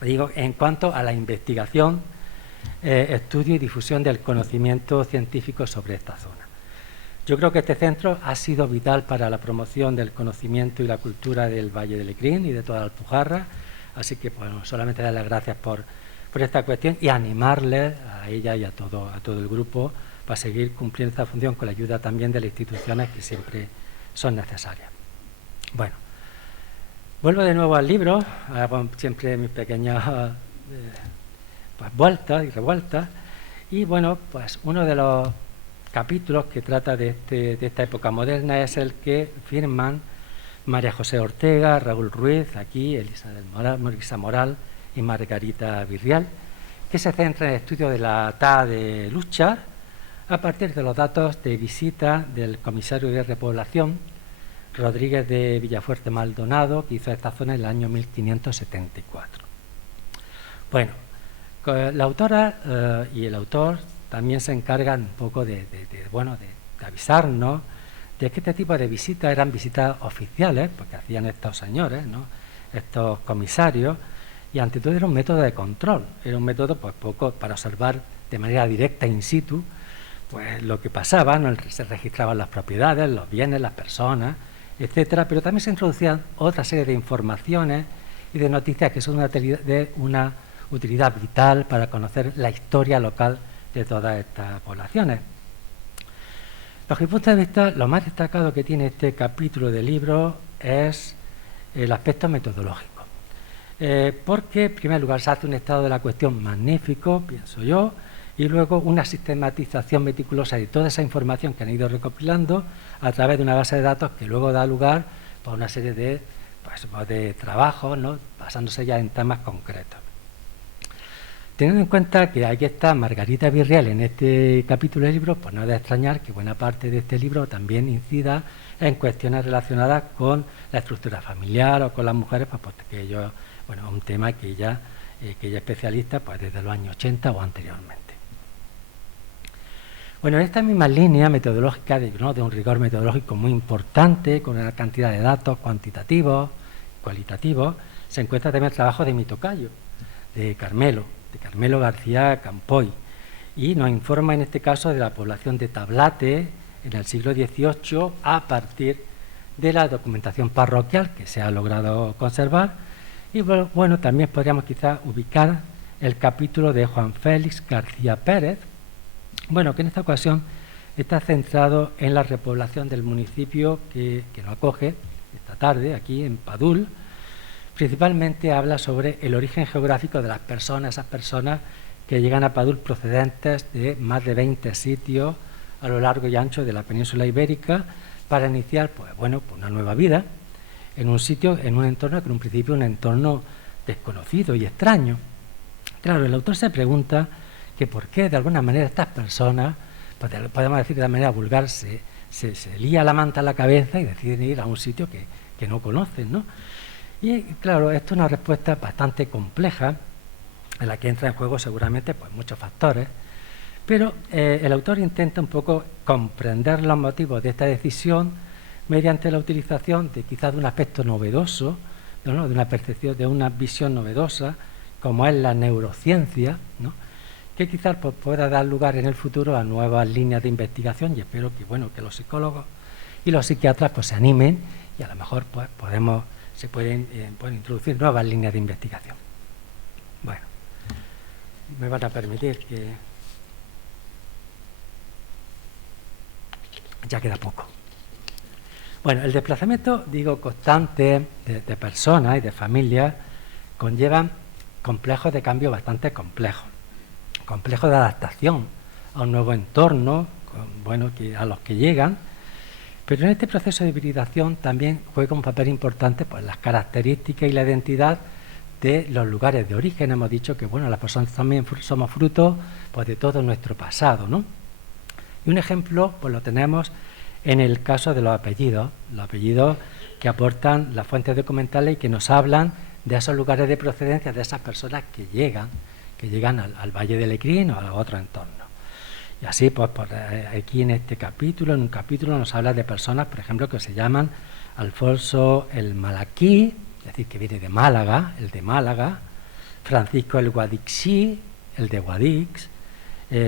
Digo, en cuanto a la investigación, estudio y difusión del conocimiento científico sobre esta zona. Yo creo que este centro ha sido vital para la promoción del conocimiento y la cultura del Valle de Lecrín y de toda la Alpujarra, así que bueno, solamente dar las gracias por esta cuestión y animarles a ella y a todo el grupo para seguir cumpliendo esta función con la ayuda también de las instituciones que siempre son necesarias. Bueno, vuelvo de nuevo al libro, hago siempre mis pequeñas pues, vueltas y revueltas, y bueno, pues uno de los capítulos que trata de esta época moderna es el que firman María José Ortega, Raúl Ruiz, aquí Elisa Moral y Margarita Virrial, que se centra en el estudio de la TA de Luchar a partir de los datos de visita del comisario de repoblación Rodríguez de Villafuerte Maldonado, que hizo esta zona en el año 1574. Bueno, la autora y el autor también se encargan un poco de avisarnos de que este tipo de visitas eran visitas oficiales, porque hacían estos señores, ¿no?, estos comisarios, y ante todo era un método de control, era un método pues poco para observar de manera directa in situ pues lo que pasaba, ¿no? Se registraban las propiedades, los bienes, las personas, etcétera, pero también se introducían otra serie de informaciones y de noticias que son de una utilidad vital para conocer la historia local de todas estas poblaciones. Bajo mi punto de vista, lo más destacado que tiene este capítulo del libro es el aspecto metodológico, porque en primer lugar se hace un estado de la cuestión magnífico, pienso yo, y luego una sistematización meticulosa de toda esa información que han ido recopilando a través de una base de datos que luego da lugar a una serie de trabajos, ¿no?, basándose ya en temas concretos. Teniendo en cuenta que aquí está Margarita Virriel en este capítulo del libro, pues no es de extrañar que buena parte de este libro también incida en cuestiones relacionadas con la estructura familiar o con las mujeres, pues porque ello, bueno, es un tema que ella es especialista pues desde los años 80 o anteriormente. Bueno, en esta misma línea metodológica de un rigor metodológico muy importante, con una cantidad de datos cuantitativos, cualitativos, se encuentra también el trabajo de mi tocayo, de Carmelo García Campoy, y nos informa en este caso de la población de Tablate en el siglo XVIII a partir de la documentación parroquial que se ha logrado conservar. Y bueno, también podríamos quizás ubicar el capítulo de Juan Félix García Pérez, bueno, que en esta ocasión está centrado en la repoblación del municipio que nos acoge esta tarde aquí en Padul. Principalmente habla sobre el origen geográfico de las personas, esas personas que llegan a Padul procedentes de más de 20 sitios a lo largo y ancho de la península ibérica para iniciar una nueva vida en un sitio, en un entorno que en un principio es un entorno desconocido y extraño. Claro, el autor se pregunta que por qué de alguna manera estas personas, podemos decir de manera vulgar, se lía la manta a la cabeza y deciden ir a un sitio que no conocen, ¿no? Y claro, esto es una respuesta bastante compleja en la que entra en juego seguramente pues muchos factores, pero el autor intenta un poco comprender los motivos de esta decisión mediante la utilización de quizás de un aspecto novedoso, ¿no?, de una percepción, de una visión novedosa, como es la neurociencia, ¿no?, que quizás pues, pueda dar lugar en el futuro a nuevas líneas de investigación, y espero que los psicólogos y los psiquiatras pues se animen y a lo mejor pues se pueden introducir nuevas líneas de investigación. Bueno, me van a permitir que ya queda poco. Bueno, el desplazamiento, constante de personas y de familias conllevan complejos de cambio bastante complejos de adaptación a un nuevo entorno, a los que llegan, pero en este proceso de hibridación también juega un papel importante pues, las características y la identidad de los lugares de origen. Hemos dicho que las personas también somos fruto pues, de todo nuestro pasado, ¿no? Y un ejemplo pues lo tenemos en el caso de los apellidos que aportan las fuentes documentales y que nos hablan de esos lugares de procedencia de esas personas que llegan al Valle de Lecrín o a otro entorno. Y así, pues aquí en este capítulo, nos habla de personas, por ejemplo, que se llaman Alfonso el Malaquí, es decir, que viene de Málaga, el de Málaga, Francisco el Guadixí, el de Guadix,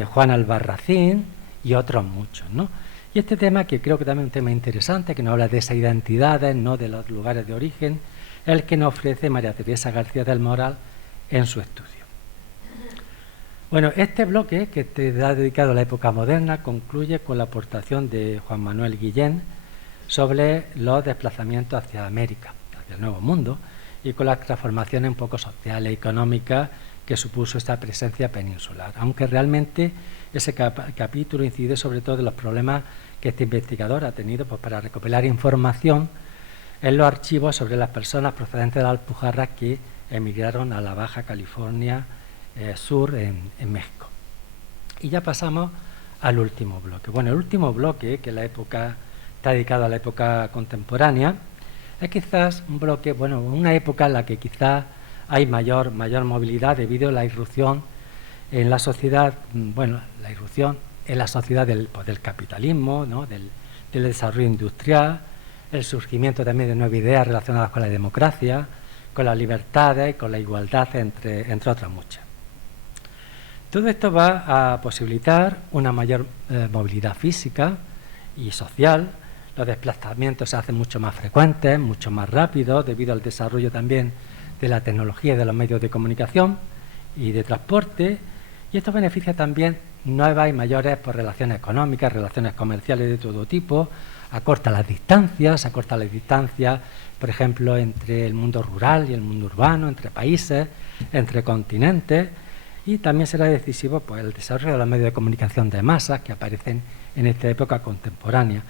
Juan Albarracín y otros muchos, ¿no? Y este tema, que creo que también es un tema interesante, que nos habla de esas identidades, no de los lugares de origen, es el que nos ofrece María Teresa García del Moral en su estudio. Bueno, este bloque, que está dedicado a la época moderna, concluye con la aportación de Juan Manuel Guillén sobre los desplazamientos hacia América, hacia el Nuevo Mundo, y con las transformaciones un poco sociales y económicas que supuso esta presencia peninsular. Aunque realmente ese capítulo incide sobre todo en los problemas que este investigador ha tenido pues, para recopilar información en los archivos sobre las personas procedentes de la Alpujarra que emigraron a la Baja California Sur en México. Y ya pasamos al último bloque. Bueno, el último bloque, que está dedicado a la época contemporánea, es quizás un bloque, una época en la que quizás hay mayor movilidad debido a la irrupción en la sociedad, bueno, la irrupción en la sociedad del capitalismo, ¿no? del desarrollo industrial, el surgimiento también de nuevas ideas relacionadas con la democracia, con las libertades, con la igualdad, entre otras muchas. Todo esto va a posibilitar una mayor movilidad física y social. Los desplazamientos se hacen mucho más frecuentes, mucho más rápidos, debido al desarrollo también de la tecnología y de los medios de comunicación y de transporte, y esto beneficia también nuevas y mayores relaciones económicas, relaciones comerciales de todo tipo, acorta las distancias, por ejemplo, entre el mundo rural y el mundo urbano, entre países, entre continentes, y también será decisivo pues, el desarrollo de los medios de comunicación de masas que aparecen en esta época contemporánea.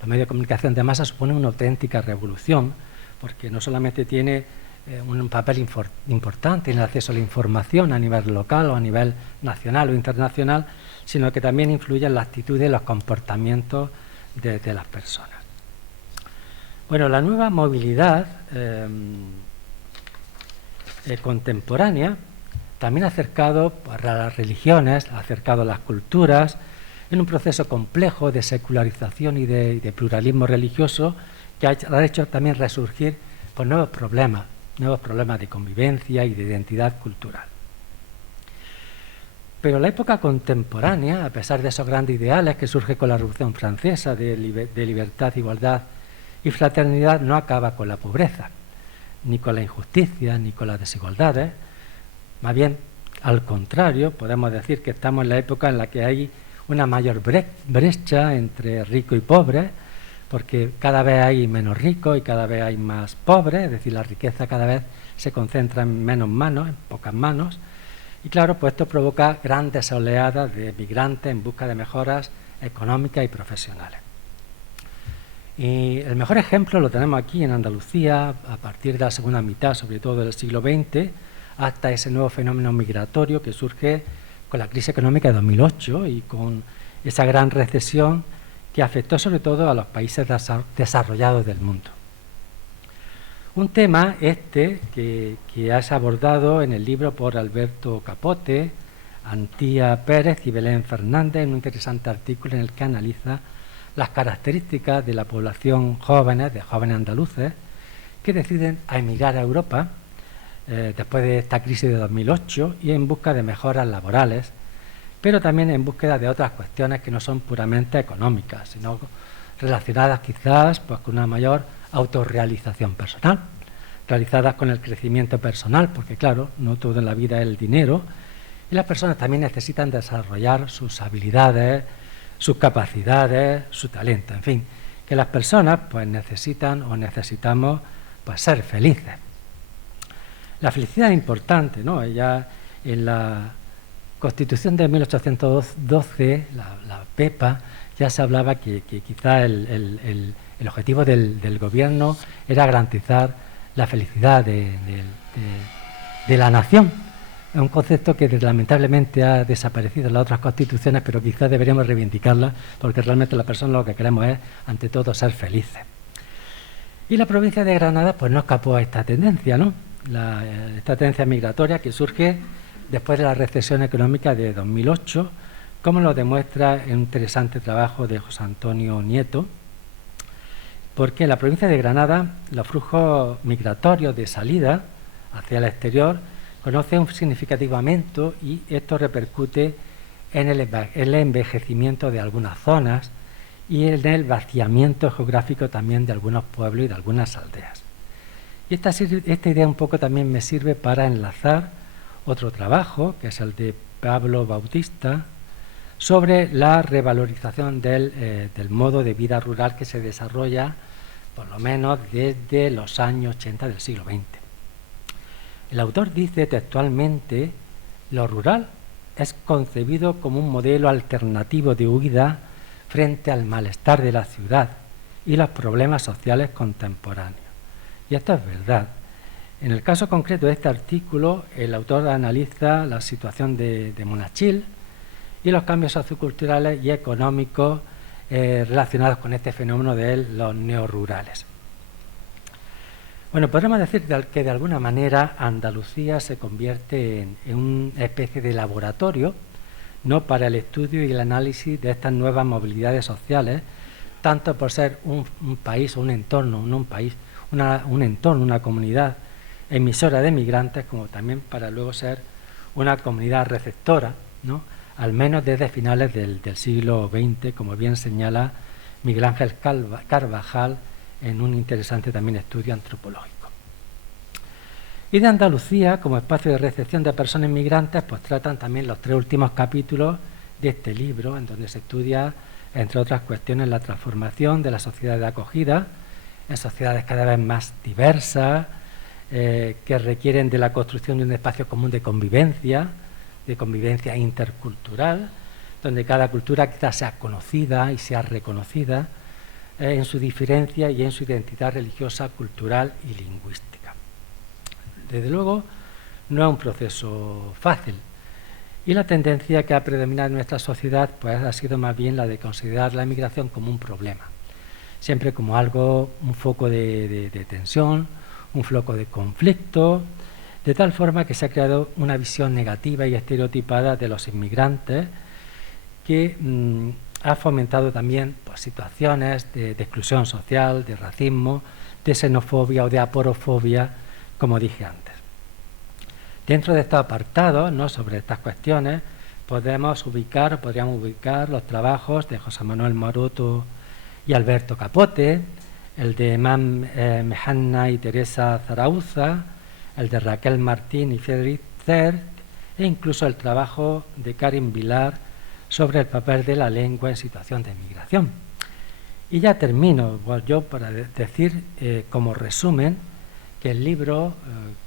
Los medios de comunicación de masas suponen una auténtica revolución, porque no solamente tiene un papel importante en el acceso a la información a nivel local o a nivel nacional o internacional, sino que también influye en la actitud y los comportamientos de las personas. Bueno, la nueva movilidad contemporánea también ha acercado a las religiones, ha acercado a las culturas, en un proceso complejo de secularización y de pluralismo religioso que ha hecho también resurgir pues, nuevos problemas de convivencia y de identidad cultural. Pero la época contemporánea, a pesar de esos grandes ideales que surge con la Revolución Francesa de libertad, igualdad y fraternidad, no acaba con la pobreza, ni con la injusticia, ni con las desigualdades. Más bien, al contrario, podemos decir que estamos en la época en la que hay una mayor brecha entre rico y pobre, porque cada vez hay menos ricos y cada vez hay más pobres, es decir, la riqueza cada vez se concentra en menos manos, en pocas manos, y claro, pues esto provoca grandes oleadas de migrantes en busca de mejoras económicas y profesionales. Y el mejor ejemplo lo tenemos aquí en Andalucía, a partir de la segunda mitad, sobre todo del siglo XX, hasta ese nuevo fenómeno migratorio que surge con la crisis económica de 2008 y con esa gran recesión que afectó sobre todo a los países desarrollados del mundo. Un tema que has abordado en el libro por Alberto Capote, Antía Pérez y Belén Fernández, en un interesante artículo en el que analiza las características de la población jóvenes andaluces, que deciden emigrar a Europa después de esta crisis de 2008 y en busca de mejoras laborales, pero también en búsqueda de otras cuestiones que no son puramente económicas, sino relacionadas quizás pues, con una mayor autorrealización personal, realizadas con el crecimiento personal, porque claro, no todo en la vida es el dinero, y las personas también necesitan desarrollar sus habilidades, sus capacidades, su talento, en fin, que las personas pues necesitamos pues, ser felices. La felicidad es importante, ¿no? Ya en la Constitución de 1812, la PEPA, ya se hablaba que quizá el objetivo del gobierno era garantizar la felicidad de la nación. Es un concepto que lamentablemente ha desaparecido en las otras constituciones, pero quizás deberíamos reivindicarla, porque realmente las personas lo que queremos es, ante todo, ser felices. Y la provincia de Granada pues no escapó a esta tendencia, ¿no? Esta tendencia migratoria que surge después de la recesión económica de 2008, como lo demuestra en un interesante trabajo de José Antonio Nieto, porque en la provincia de Granada los flujos migratorios de salida hacia el exterior conocen un significativo aumento y esto repercute en el envejecimiento de algunas zonas y en el vaciamiento geográfico también de algunos pueblos y de algunas aldeas. Y esta idea un poco también me sirve para enlazar otro trabajo, que es el de Pablo Bautista, sobre la revalorización del modo de vida rural que se desarrolla, por lo menos desde los años 80 del siglo XX. El autor dice textualmente: lo rural es concebido como un modelo alternativo de huida frente al malestar de la ciudad y los problemas sociales contemporáneos. Y esto es verdad. En el caso concreto de este artículo, el autor analiza la situación de Monachil y los cambios socioculturales y económicos relacionados con este fenómeno de los neorurales. Bueno, podríamos decir que de alguna manera Andalucía se convierte en una especie de laboratorio, ¿no?, para el estudio y el análisis de estas nuevas movilidades sociales, tanto por ser un país o un entorno, no un país, un entorno, una comunidad emisora de migrantes, como también para luego ser una comunidad receptora, ¿no?, al menos desde finales del siglo XX, como bien señala Miguel Ángel Carvajal en un interesante también estudio antropológico. Y de Andalucía, como espacio de recepción de personas migrantes, pues tratan también los 3 últimos capítulos de este libro, en donde se estudia, entre otras cuestiones, la transformación de la sociedad de acogida en sociedades cada vez más diversas, que requieren de la construcción de un espacio común de convivencia intercultural, donde cada cultura quizás sea conocida y sea reconocida en su diferencia y en su identidad religiosa, cultural y lingüística. Desde luego, no es un proceso fácil, y la tendencia que ha predominado en nuestra sociedad pues, ha sido más bien la de considerar la migración como un problema, siempre como algo, un foco de tensión, un foco de conflicto, de tal forma que se ha creado una visión negativa y estereotipada de los inmigrantes que ha fomentado también pues, situaciones de exclusión social, de racismo, de xenofobia o de aporofobia, como dije antes. Dentro de estos apartados, ¿no?, sobre estas cuestiones, podríamos ubicar los trabajos de José Manuel Maroto y Alberto Capote, el de Emam Mehanna y Teresa Zarauza, el de Raquel Martín y Friedrich Zerk, e incluso el trabajo de Karin Vilar sobre el papel de la lengua en situación de migración. Y ya termino yo para decir, como resumen, que el libro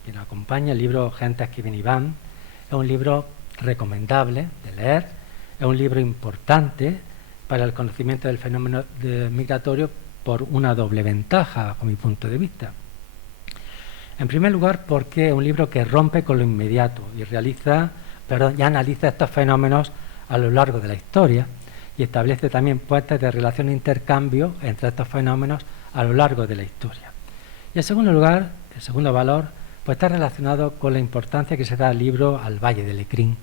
que nos acompaña, el libro Gentes que vienen y van, es un libro recomendable de leer, es un libro importante para el conocimiento del fenómeno migratorio por una doble ventaja, bajo mi punto de vista. En primer lugar, porque es un libro que rompe con lo inmediato y analiza estos fenómenos a lo largo de la historia y establece también puentes de relación e intercambio entre estos fenómenos a lo largo de la historia. Y en segundo lugar, el segundo valor, pues está relacionado con la importancia que se da al libro al Valle de Lecrín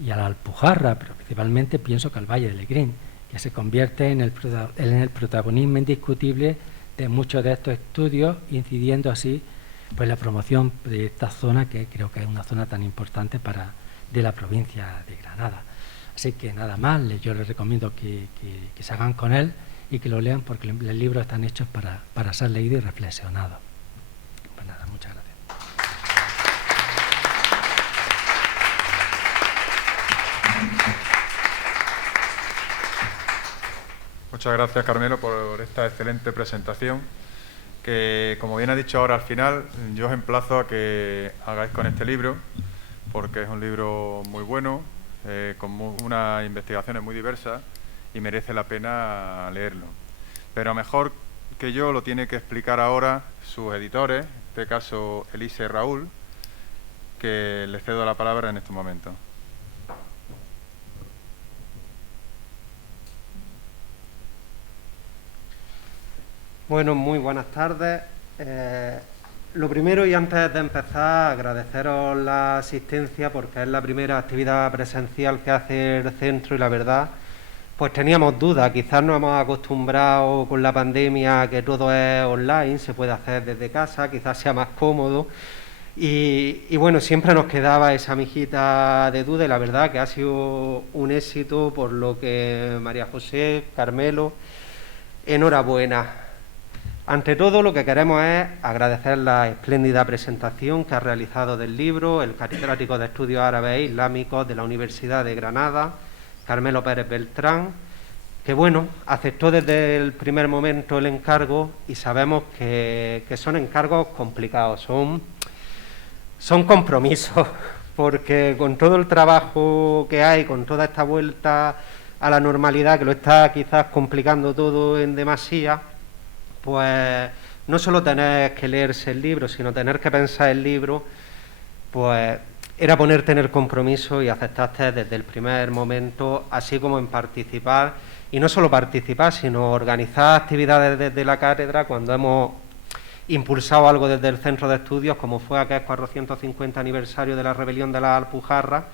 y a la Alpujarra, pero principalmente pienso que al Valle de Lecrín, que se convierte en el protagonismo indiscutible de muchos de estos estudios, incidiendo así pues la promoción de esta zona, que creo que es una zona tan importante de la provincia de Granada. Así que nada más, yo les recomiendo que se hagan con él y que lo lean, porque los libros están hechos para ser leídos y reflexionados. Pues nada, muchas gracias. Muchas gracias, Carmelo, por esta excelente presentación, que, como bien ha dicho ahora al final, yo os emplazo a que hagáis con este libro, porque es un libro muy bueno, con unas investigaciones muy diversas y merece la pena leerlo. Pero mejor que yo lo tiene que explicar ahora sus editores, en este caso Elise y Raúl, que les cedo la palabra en estos momentos. Bueno, muy buenas tardes. Lo primero, y antes de empezar, agradeceros la asistencia, porque es la primera actividad presencial que hace el centro y la verdad, pues teníamos dudas. Quizás nos hemos acostumbrado con la pandemia a que todo es online, se puede hacer desde casa, quizás sea más cómodo. Y bueno, siempre nos quedaba esa mijita de duda y la verdad que ha sido un éxito, por lo que María José, Carmelo, enhorabuena. Ante todo, lo que queremos es agradecer la espléndida presentación que ha realizado del libro el catedrático de Estudios Árabes e Islámicos de la Universidad de Granada, Carmelo Pérez Beltrán, que bueno, aceptó desde el primer momento el encargo, y sabemos que son encargos complicados, son compromisos, porque con todo el trabajo que hay, con toda esta vuelta a la normalidad que lo está quizás complicando todo en demasía, pues no solo tener que leerse el libro, sino tener que pensar el libro, pues era ponerte en el compromiso y aceptaste desde el primer momento, así como en participar, y no solo participar, sino organizar actividades desde la cátedra cuando hemos impulsado algo desde el centro de estudios, como fue aquel 450 aniversario de la rebelión de la Alpujarra,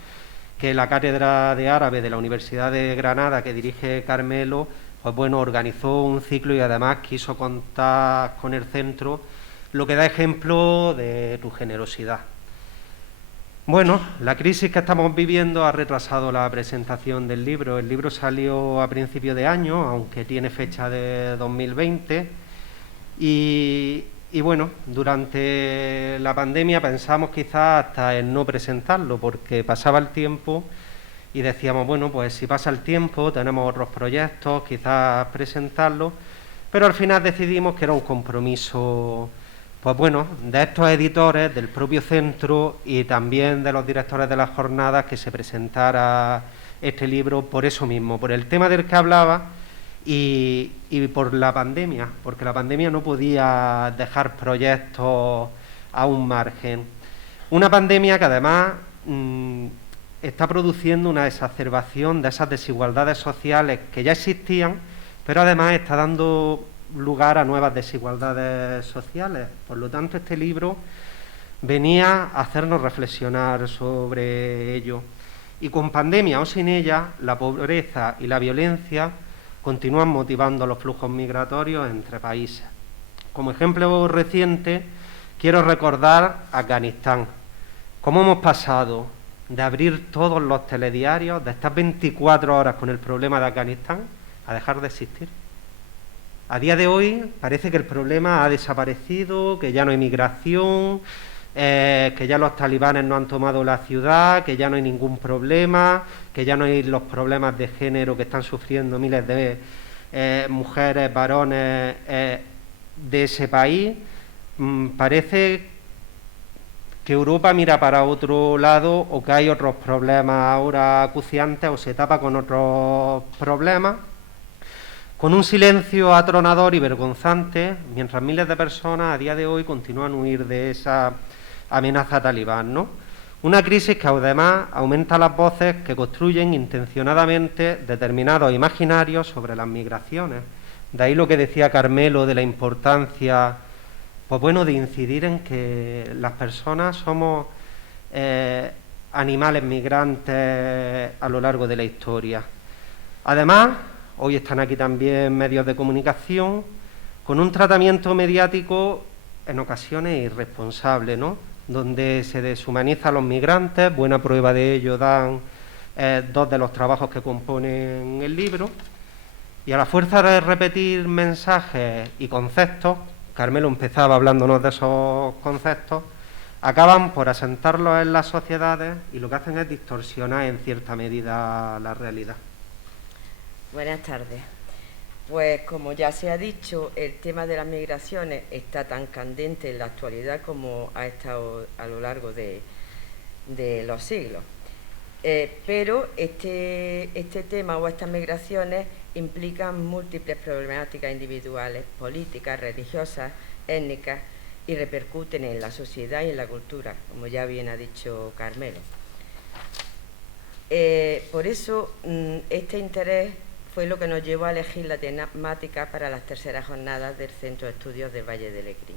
que la cátedra de árabe de la Universidad de Granada, que dirige Carmelo, pues bueno, organizó un ciclo y además quiso contar con el centro, lo que da ejemplo de tu generosidad. Bueno, la crisis que estamos viviendo ha retrasado la presentación del libro. El libro salió a principio de año, aunque tiene fecha de 2020, y bueno, durante la pandemia pensamos quizás hasta en no presentarlo, porque pasaba el tiempo y decíamos, bueno, pues si pasa el tiempo, tenemos otros proyectos, quizás presentarlo, pero al final decidimos que era un compromiso, pues bueno, de estos editores, del propio centro y también de los directores de las jornadas, que se presentara este libro por eso mismo, por el tema del que hablaba y por la pandemia, porque la pandemia no podía dejar proyectos a un margen. Una pandemia que además está produciendo una exacerbación de esas desigualdades sociales que ya existían, pero además está dando lugar a nuevas desigualdades sociales. Por lo tanto, este libro venía a hacernos reflexionar sobre ello. Y con pandemia o sin ella, la pobreza y la violencia continúan motivando los flujos migratorios entre países. Como ejemplo reciente, quiero recordar Afganistán. Cómo hemos pasado de abrir todos los telediarios, de estar 24 horas con el problema de Afganistán, a dejar de existir. A día de hoy parece que el problema ha desaparecido, que ya no hay migración, que ya los talibanes no han tomado la ciudad, que ya no hay ningún problema, que ya no hay los problemas de género que están sufriendo miles de mujeres, varones de ese país. Parece que Europa mira para otro lado, o que hay otros problemas ahora acuciantes, o se tapa con otros problemas, con un silencio atronador y vergonzante, mientras miles de personas a día de hoy continúan a huir de esa amenaza talibán, ¿no? Una crisis que además aumenta las voces que construyen intencionadamente determinados imaginarios sobre las migraciones. De ahí lo que decía Carmelo de la importancia, pues bueno, de incidir en que las personas somos animales migrantes a lo largo de la historia. Además, hoy están aquí también medios de comunicación con un tratamiento mediático en ocasiones irresponsable, ¿no? Donde se deshumaniza a los migrantes. Buena prueba de ello dan dos de los trabajos que componen el libro. Y a la fuerza de repetir mensajes y conceptos, Carmelo empezaba hablándonos de esos conceptos, acaban por asentarlos en las sociedades y lo que hacen es distorsionar en cierta medida la realidad. Buenas tardes. Pues como ya se ha dicho, el tema de las migraciones está tan candente en la actualidad como ha estado a lo largo de los siglos. Pero este tema o estas migraciones implican múltiples problemáticas individuales, políticas, religiosas, étnicas, y repercuten en la sociedad y en la cultura, como ya bien ha dicho Carmelo. Por eso, este interés fue lo que nos llevó a elegir la temática para las terceras jornadas del Centro de Estudios del Valle de Lecrín.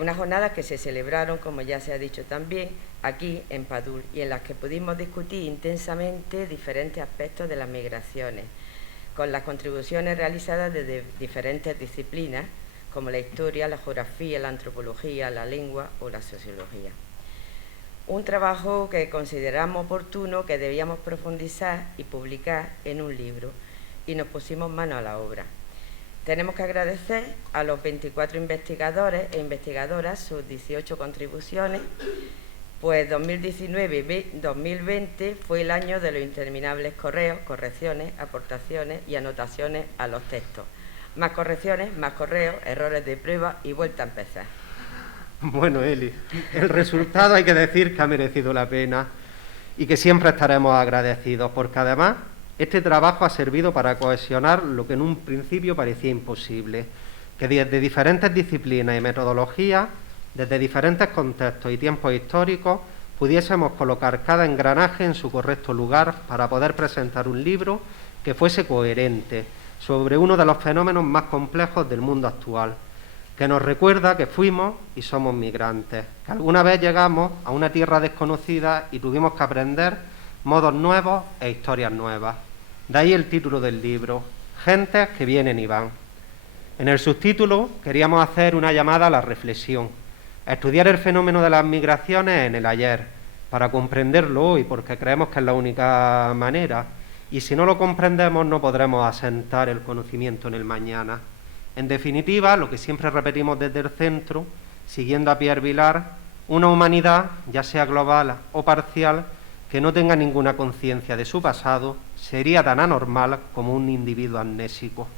Unas jornadas que se celebraron, como ya se ha dicho también, aquí en Padul, y en las que pudimos discutir intensamente diferentes aspectos de las migraciones, con las contribuciones realizadas desde diferentes disciplinas, como la historia, la geografía, la antropología, la lengua o la sociología. Un trabajo que consideramos oportuno, que debíamos profundizar y publicar en un libro, y nos pusimos manos a la obra. Tenemos que agradecer a los 24 investigadores e investigadoras sus 18 contribuciones, pues 2019-2020 fue el año de los interminables correos, correcciones, aportaciones y anotaciones a los textos. Más correcciones, más correos, errores de prueba y vuelta a empezar. Bueno, Eli, el resultado hay que decir que ha merecido la pena y que siempre estaremos agradecidos, porque además este trabajo ha servido para cohesionar lo que en un principio parecía imposible, que desde diferentes disciplinas y metodologías, desde diferentes contextos y tiempos históricos, pudiésemos colocar cada engranaje en su correcto lugar para poder presentar un libro que fuese coherente sobre uno de los fenómenos más complejos del mundo actual, que nos recuerda que fuimos y somos migrantes, que alguna vez llegamos a una tierra desconocida y tuvimos que aprender modos nuevos e historias nuevas. De ahí el título del libro, Gentes que vienen y van. En el subtítulo queríamos hacer una llamada a la reflexión, a estudiar el fenómeno de las migraciones en el ayer, para comprenderlo hoy, porque creemos que es la única manera, y si no lo comprendemos no podremos asentar el conocimiento en el mañana. En definitiva, lo que siempre repetimos desde el centro, siguiendo a Pierre Vilar, una humanidad, ya sea global o parcial, que no tenga ninguna conciencia de su pasado, sería tan anormal como un individuo amnésico.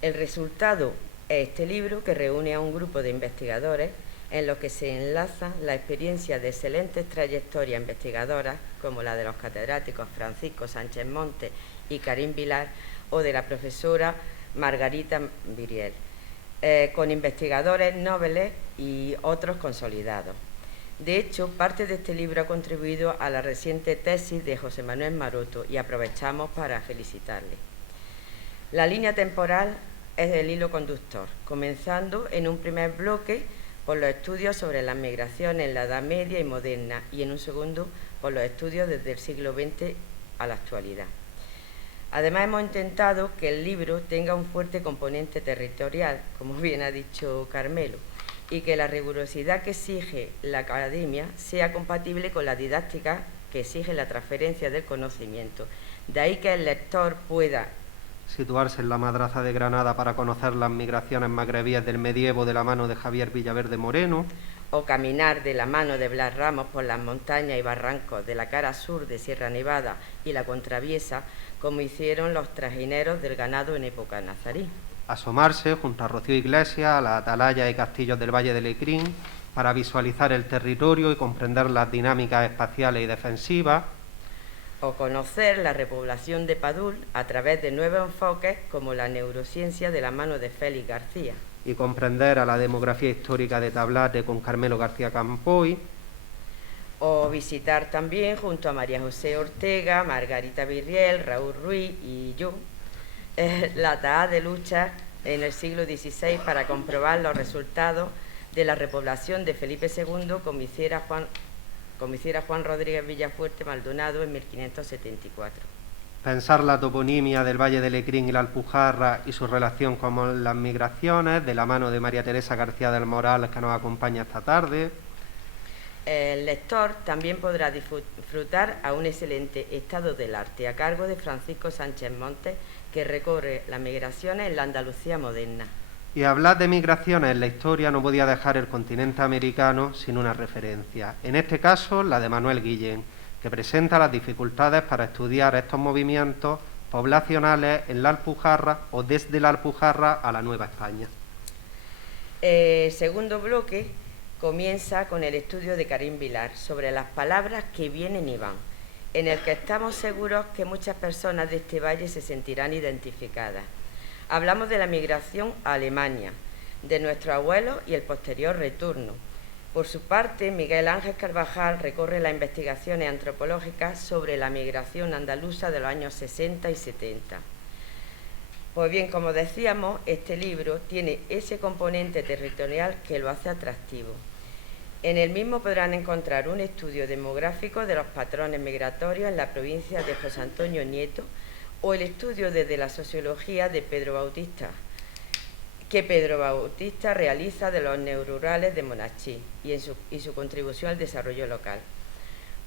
El resultado es este libro que reúne a un grupo de investigadores en los que se enlazan la experiencia de excelentes trayectorias investigadoras, como la de los catedráticos Francisco Sánchez Montes y Karim Vilar, o de la profesora Margarita Viriel, con investigadores nobles y otros consolidados. De hecho, parte de este libro ha contribuido a la reciente tesis de José Manuel Maroto y aprovechamos para felicitarle. La línea temporal es el hilo conductor, comenzando en un primer bloque por los estudios sobre las migraciones en la Edad Media y moderna y en un segundo por los estudios desde el siglo XX a la actualidad. Además, hemos intentado que el libro tenga un fuerte componente territorial, como bien ha dicho Carmelo, y que la rigurosidad que exige la academia sea compatible con la didáctica que exige la transferencia del conocimiento. De ahí que el lector pueda situarse en la Madraza de Granada para conocer las migraciones magrebíes del medievo de la mano de Javier Villaverde Moreno, o caminar de la mano de Blas Ramos por las montañas y barrancos de la cara sur de Sierra Nevada y la Contraviesa, como hicieron los trajineros del ganado en época nazarí. Asomarse junto a Rocío Iglesias a las atalayas y castillos del Valle de Lecrín para visualizar el territorio y comprender las dinámicas espaciales y defensivas, o conocer la repoblación de Padul a través de nuevos enfoques como la neurociencia de la mano de Félix García, y comprender a la demografía histórica de Tablate con Carmelo García Campoy, o visitar también junto a María José Ortega, Margarita Virriel, Raúl Ruiz y yo la TAA de lucha en el siglo XVI para comprobar los resultados de la repoblación de Felipe II como hiciera Juan Rodríguez Villafuerte Maldonado en 1574. Pensar la toponimia del Valle de Lecrín y la Alpujarra y su relación con las migraciones, de la mano de María Teresa García del Moral, que nos acompaña esta tarde. El lector también podrá disfrutar a un excelente estado del arte a cargo de Francisco Sánchez Montes, que recorre las migraciones en la Andalucía moderna. Y hablar de migraciones en la historia no podía dejar el continente americano sin una referencia, en este caso la de Manuel Guillén, que presenta las dificultades para estudiar estos movimientos poblacionales en la Alpujarra o desde la Alpujarra a la Nueva España. El segundo bloque comienza con el estudio de Karim Vilar sobre las palabras que vienen y van, en el que estamos seguros que muchas personas de este valle se sentirán identificadas. Hablamos de la migración a Alemania, de nuestros abuelos y el posterior retorno. Por su parte, Miguel Ángel Carvajal recorre las investigaciones antropológicas sobre la migración andaluza de los años 60 y 70. Pues bien, como decíamos, este libro tiene ese componente territorial que lo hace atractivo. En el mismo podrán encontrar un estudio demográfico de los patrones migratorios en la provincia de José Antonio Nieto o el estudio desde la sociología de Pedro Bautista, que Pedro Bautista realiza de los neorurales de Monachí y su contribución al desarrollo local.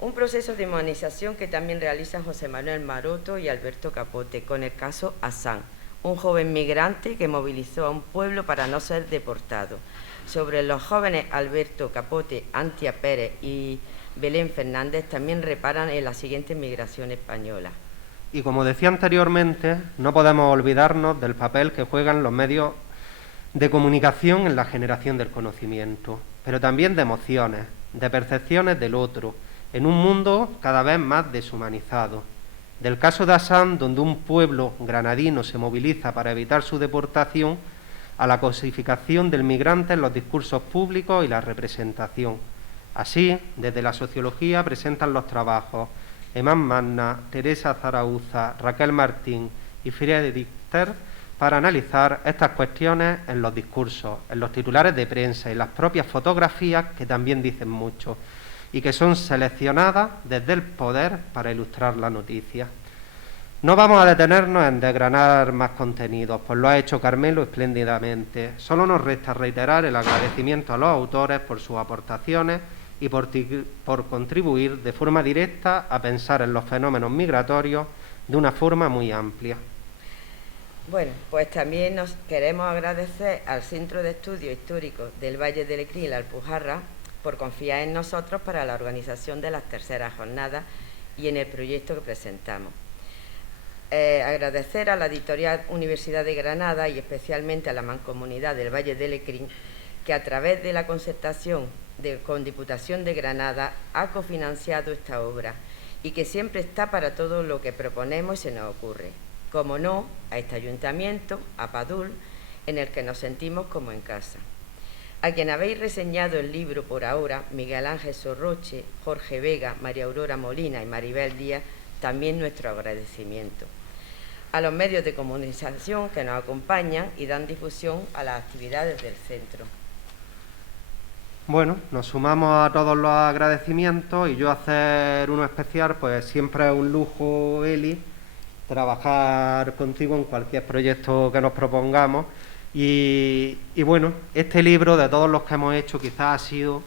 Un proceso de humanización que también realizan José Manuel Maroto y Alberto Capote, con el caso Hassan, un joven migrante que movilizó a un pueblo para no ser deportado. Sobre los jóvenes Alberto Capote, Antia Pérez y Belén Fernández también reparan en la siguiente migración española. Y como decía anteriormente, no podemos olvidarnos del papel que juegan los medios de comunicación en la generación del conocimiento, pero también de emociones, de percepciones del otro, en un mundo cada vez más deshumanizado. Del caso de Hassan, donde un pueblo granadino se moviliza para evitar su deportación, a la cosificación del migrante en los discursos públicos y la representación. Así, desde la sociología presentan los trabajos Emán Magna, Teresa Zarauza, Raquel Martín y Friedrich Ter para analizar estas cuestiones en los discursos, en los titulares de prensa y las propias fotografías que también dicen mucho y que son seleccionadas desde el poder para ilustrar la noticia. No vamos a detenernos en desgranar más contenidos, pues lo ha hecho Carmelo espléndidamente. Solo nos resta reiterar el agradecimiento a los autores por sus aportaciones y por contribuir de forma directa a pensar en los fenómenos migratorios de una forma muy amplia. Bueno, pues también nos queremos agradecer al Centro de Estudios Históricos del Valle de Lecrín y la Alpujarra por confiar en nosotros para la organización de las terceras jornadas y en el proyecto que presentamos. Agradecer a la Editorial Universidad de Granada y especialmente a la Mancomunidad del Valle de Lecrín, que a través de la concertación con Diputación de Granada ha cofinanciado esta obra y que siempre está para todo lo que proponemos y se nos ocurre. Como no, a este ayuntamiento, a Padul, en el que nos sentimos como en casa. A quien habéis reseñado el libro por ahora, Miguel Ángel Sorroche, Jorge Vega, María Aurora Molina y Maribel Díaz, también nuestro agradecimiento. A los medios de comunicación que nos acompañan y dan difusión a las actividades del centro. Bueno, nos sumamos a todos los agradecimientos y yo hacer uno especial, pues siempre es un lujo, Eli, trabajar contigo en cualquier proyecto que nos propongamos y bueno, este libro de todos los que hemos hecho quizás ha sido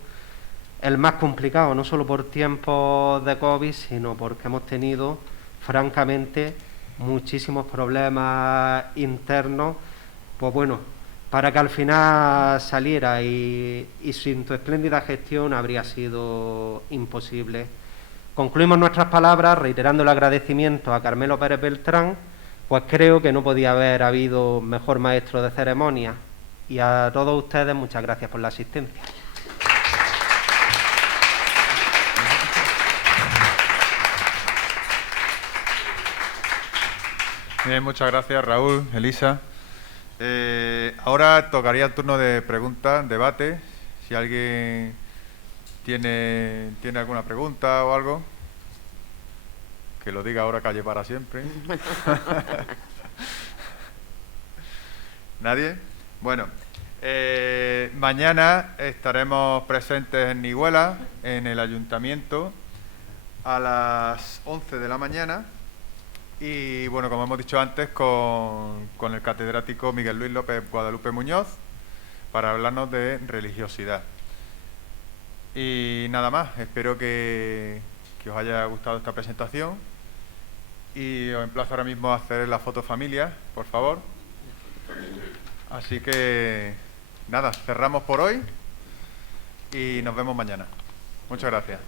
el más complicado, no solo por tiempos de COVID, sino porque hemos tenido, francamente, muchísimos problemas internos, pues bueno, para que al final saliera y sin tu espléndida gestión habría sido imposible. Concluimos nuestras palabras reiterando el agradecimiento a Carmelo Pérez Beltrán, pues creo que no podía haber habido mejor maestro de ceremonia. Y a todos ustedes, muchas gracias por la asistencia. Bien, muchas gracias, Raúl, Elisa. Ahora tocaría el turno de preguntas, debate. Si alguien tiene alguna pregunta o algo, que lo diga ahora, calle para siempre. ¿Nadie? Bueno, mañana estaremos presentes en Nihuela, en el ayuntamiento, a las 11 de la mañana. Y bueno, como hemos dicho antes, con el catedrático Miguel Luis López Guadalupe Muñoz, para hablarnos de religiosidad. Y nada más, espero que os haya gustado esta presentación. Y os emplazo ahora mismo a hacer la foto familia, por favor. Así que nada, cerramos por hoy y nos vemos mañana. Muchas gracias.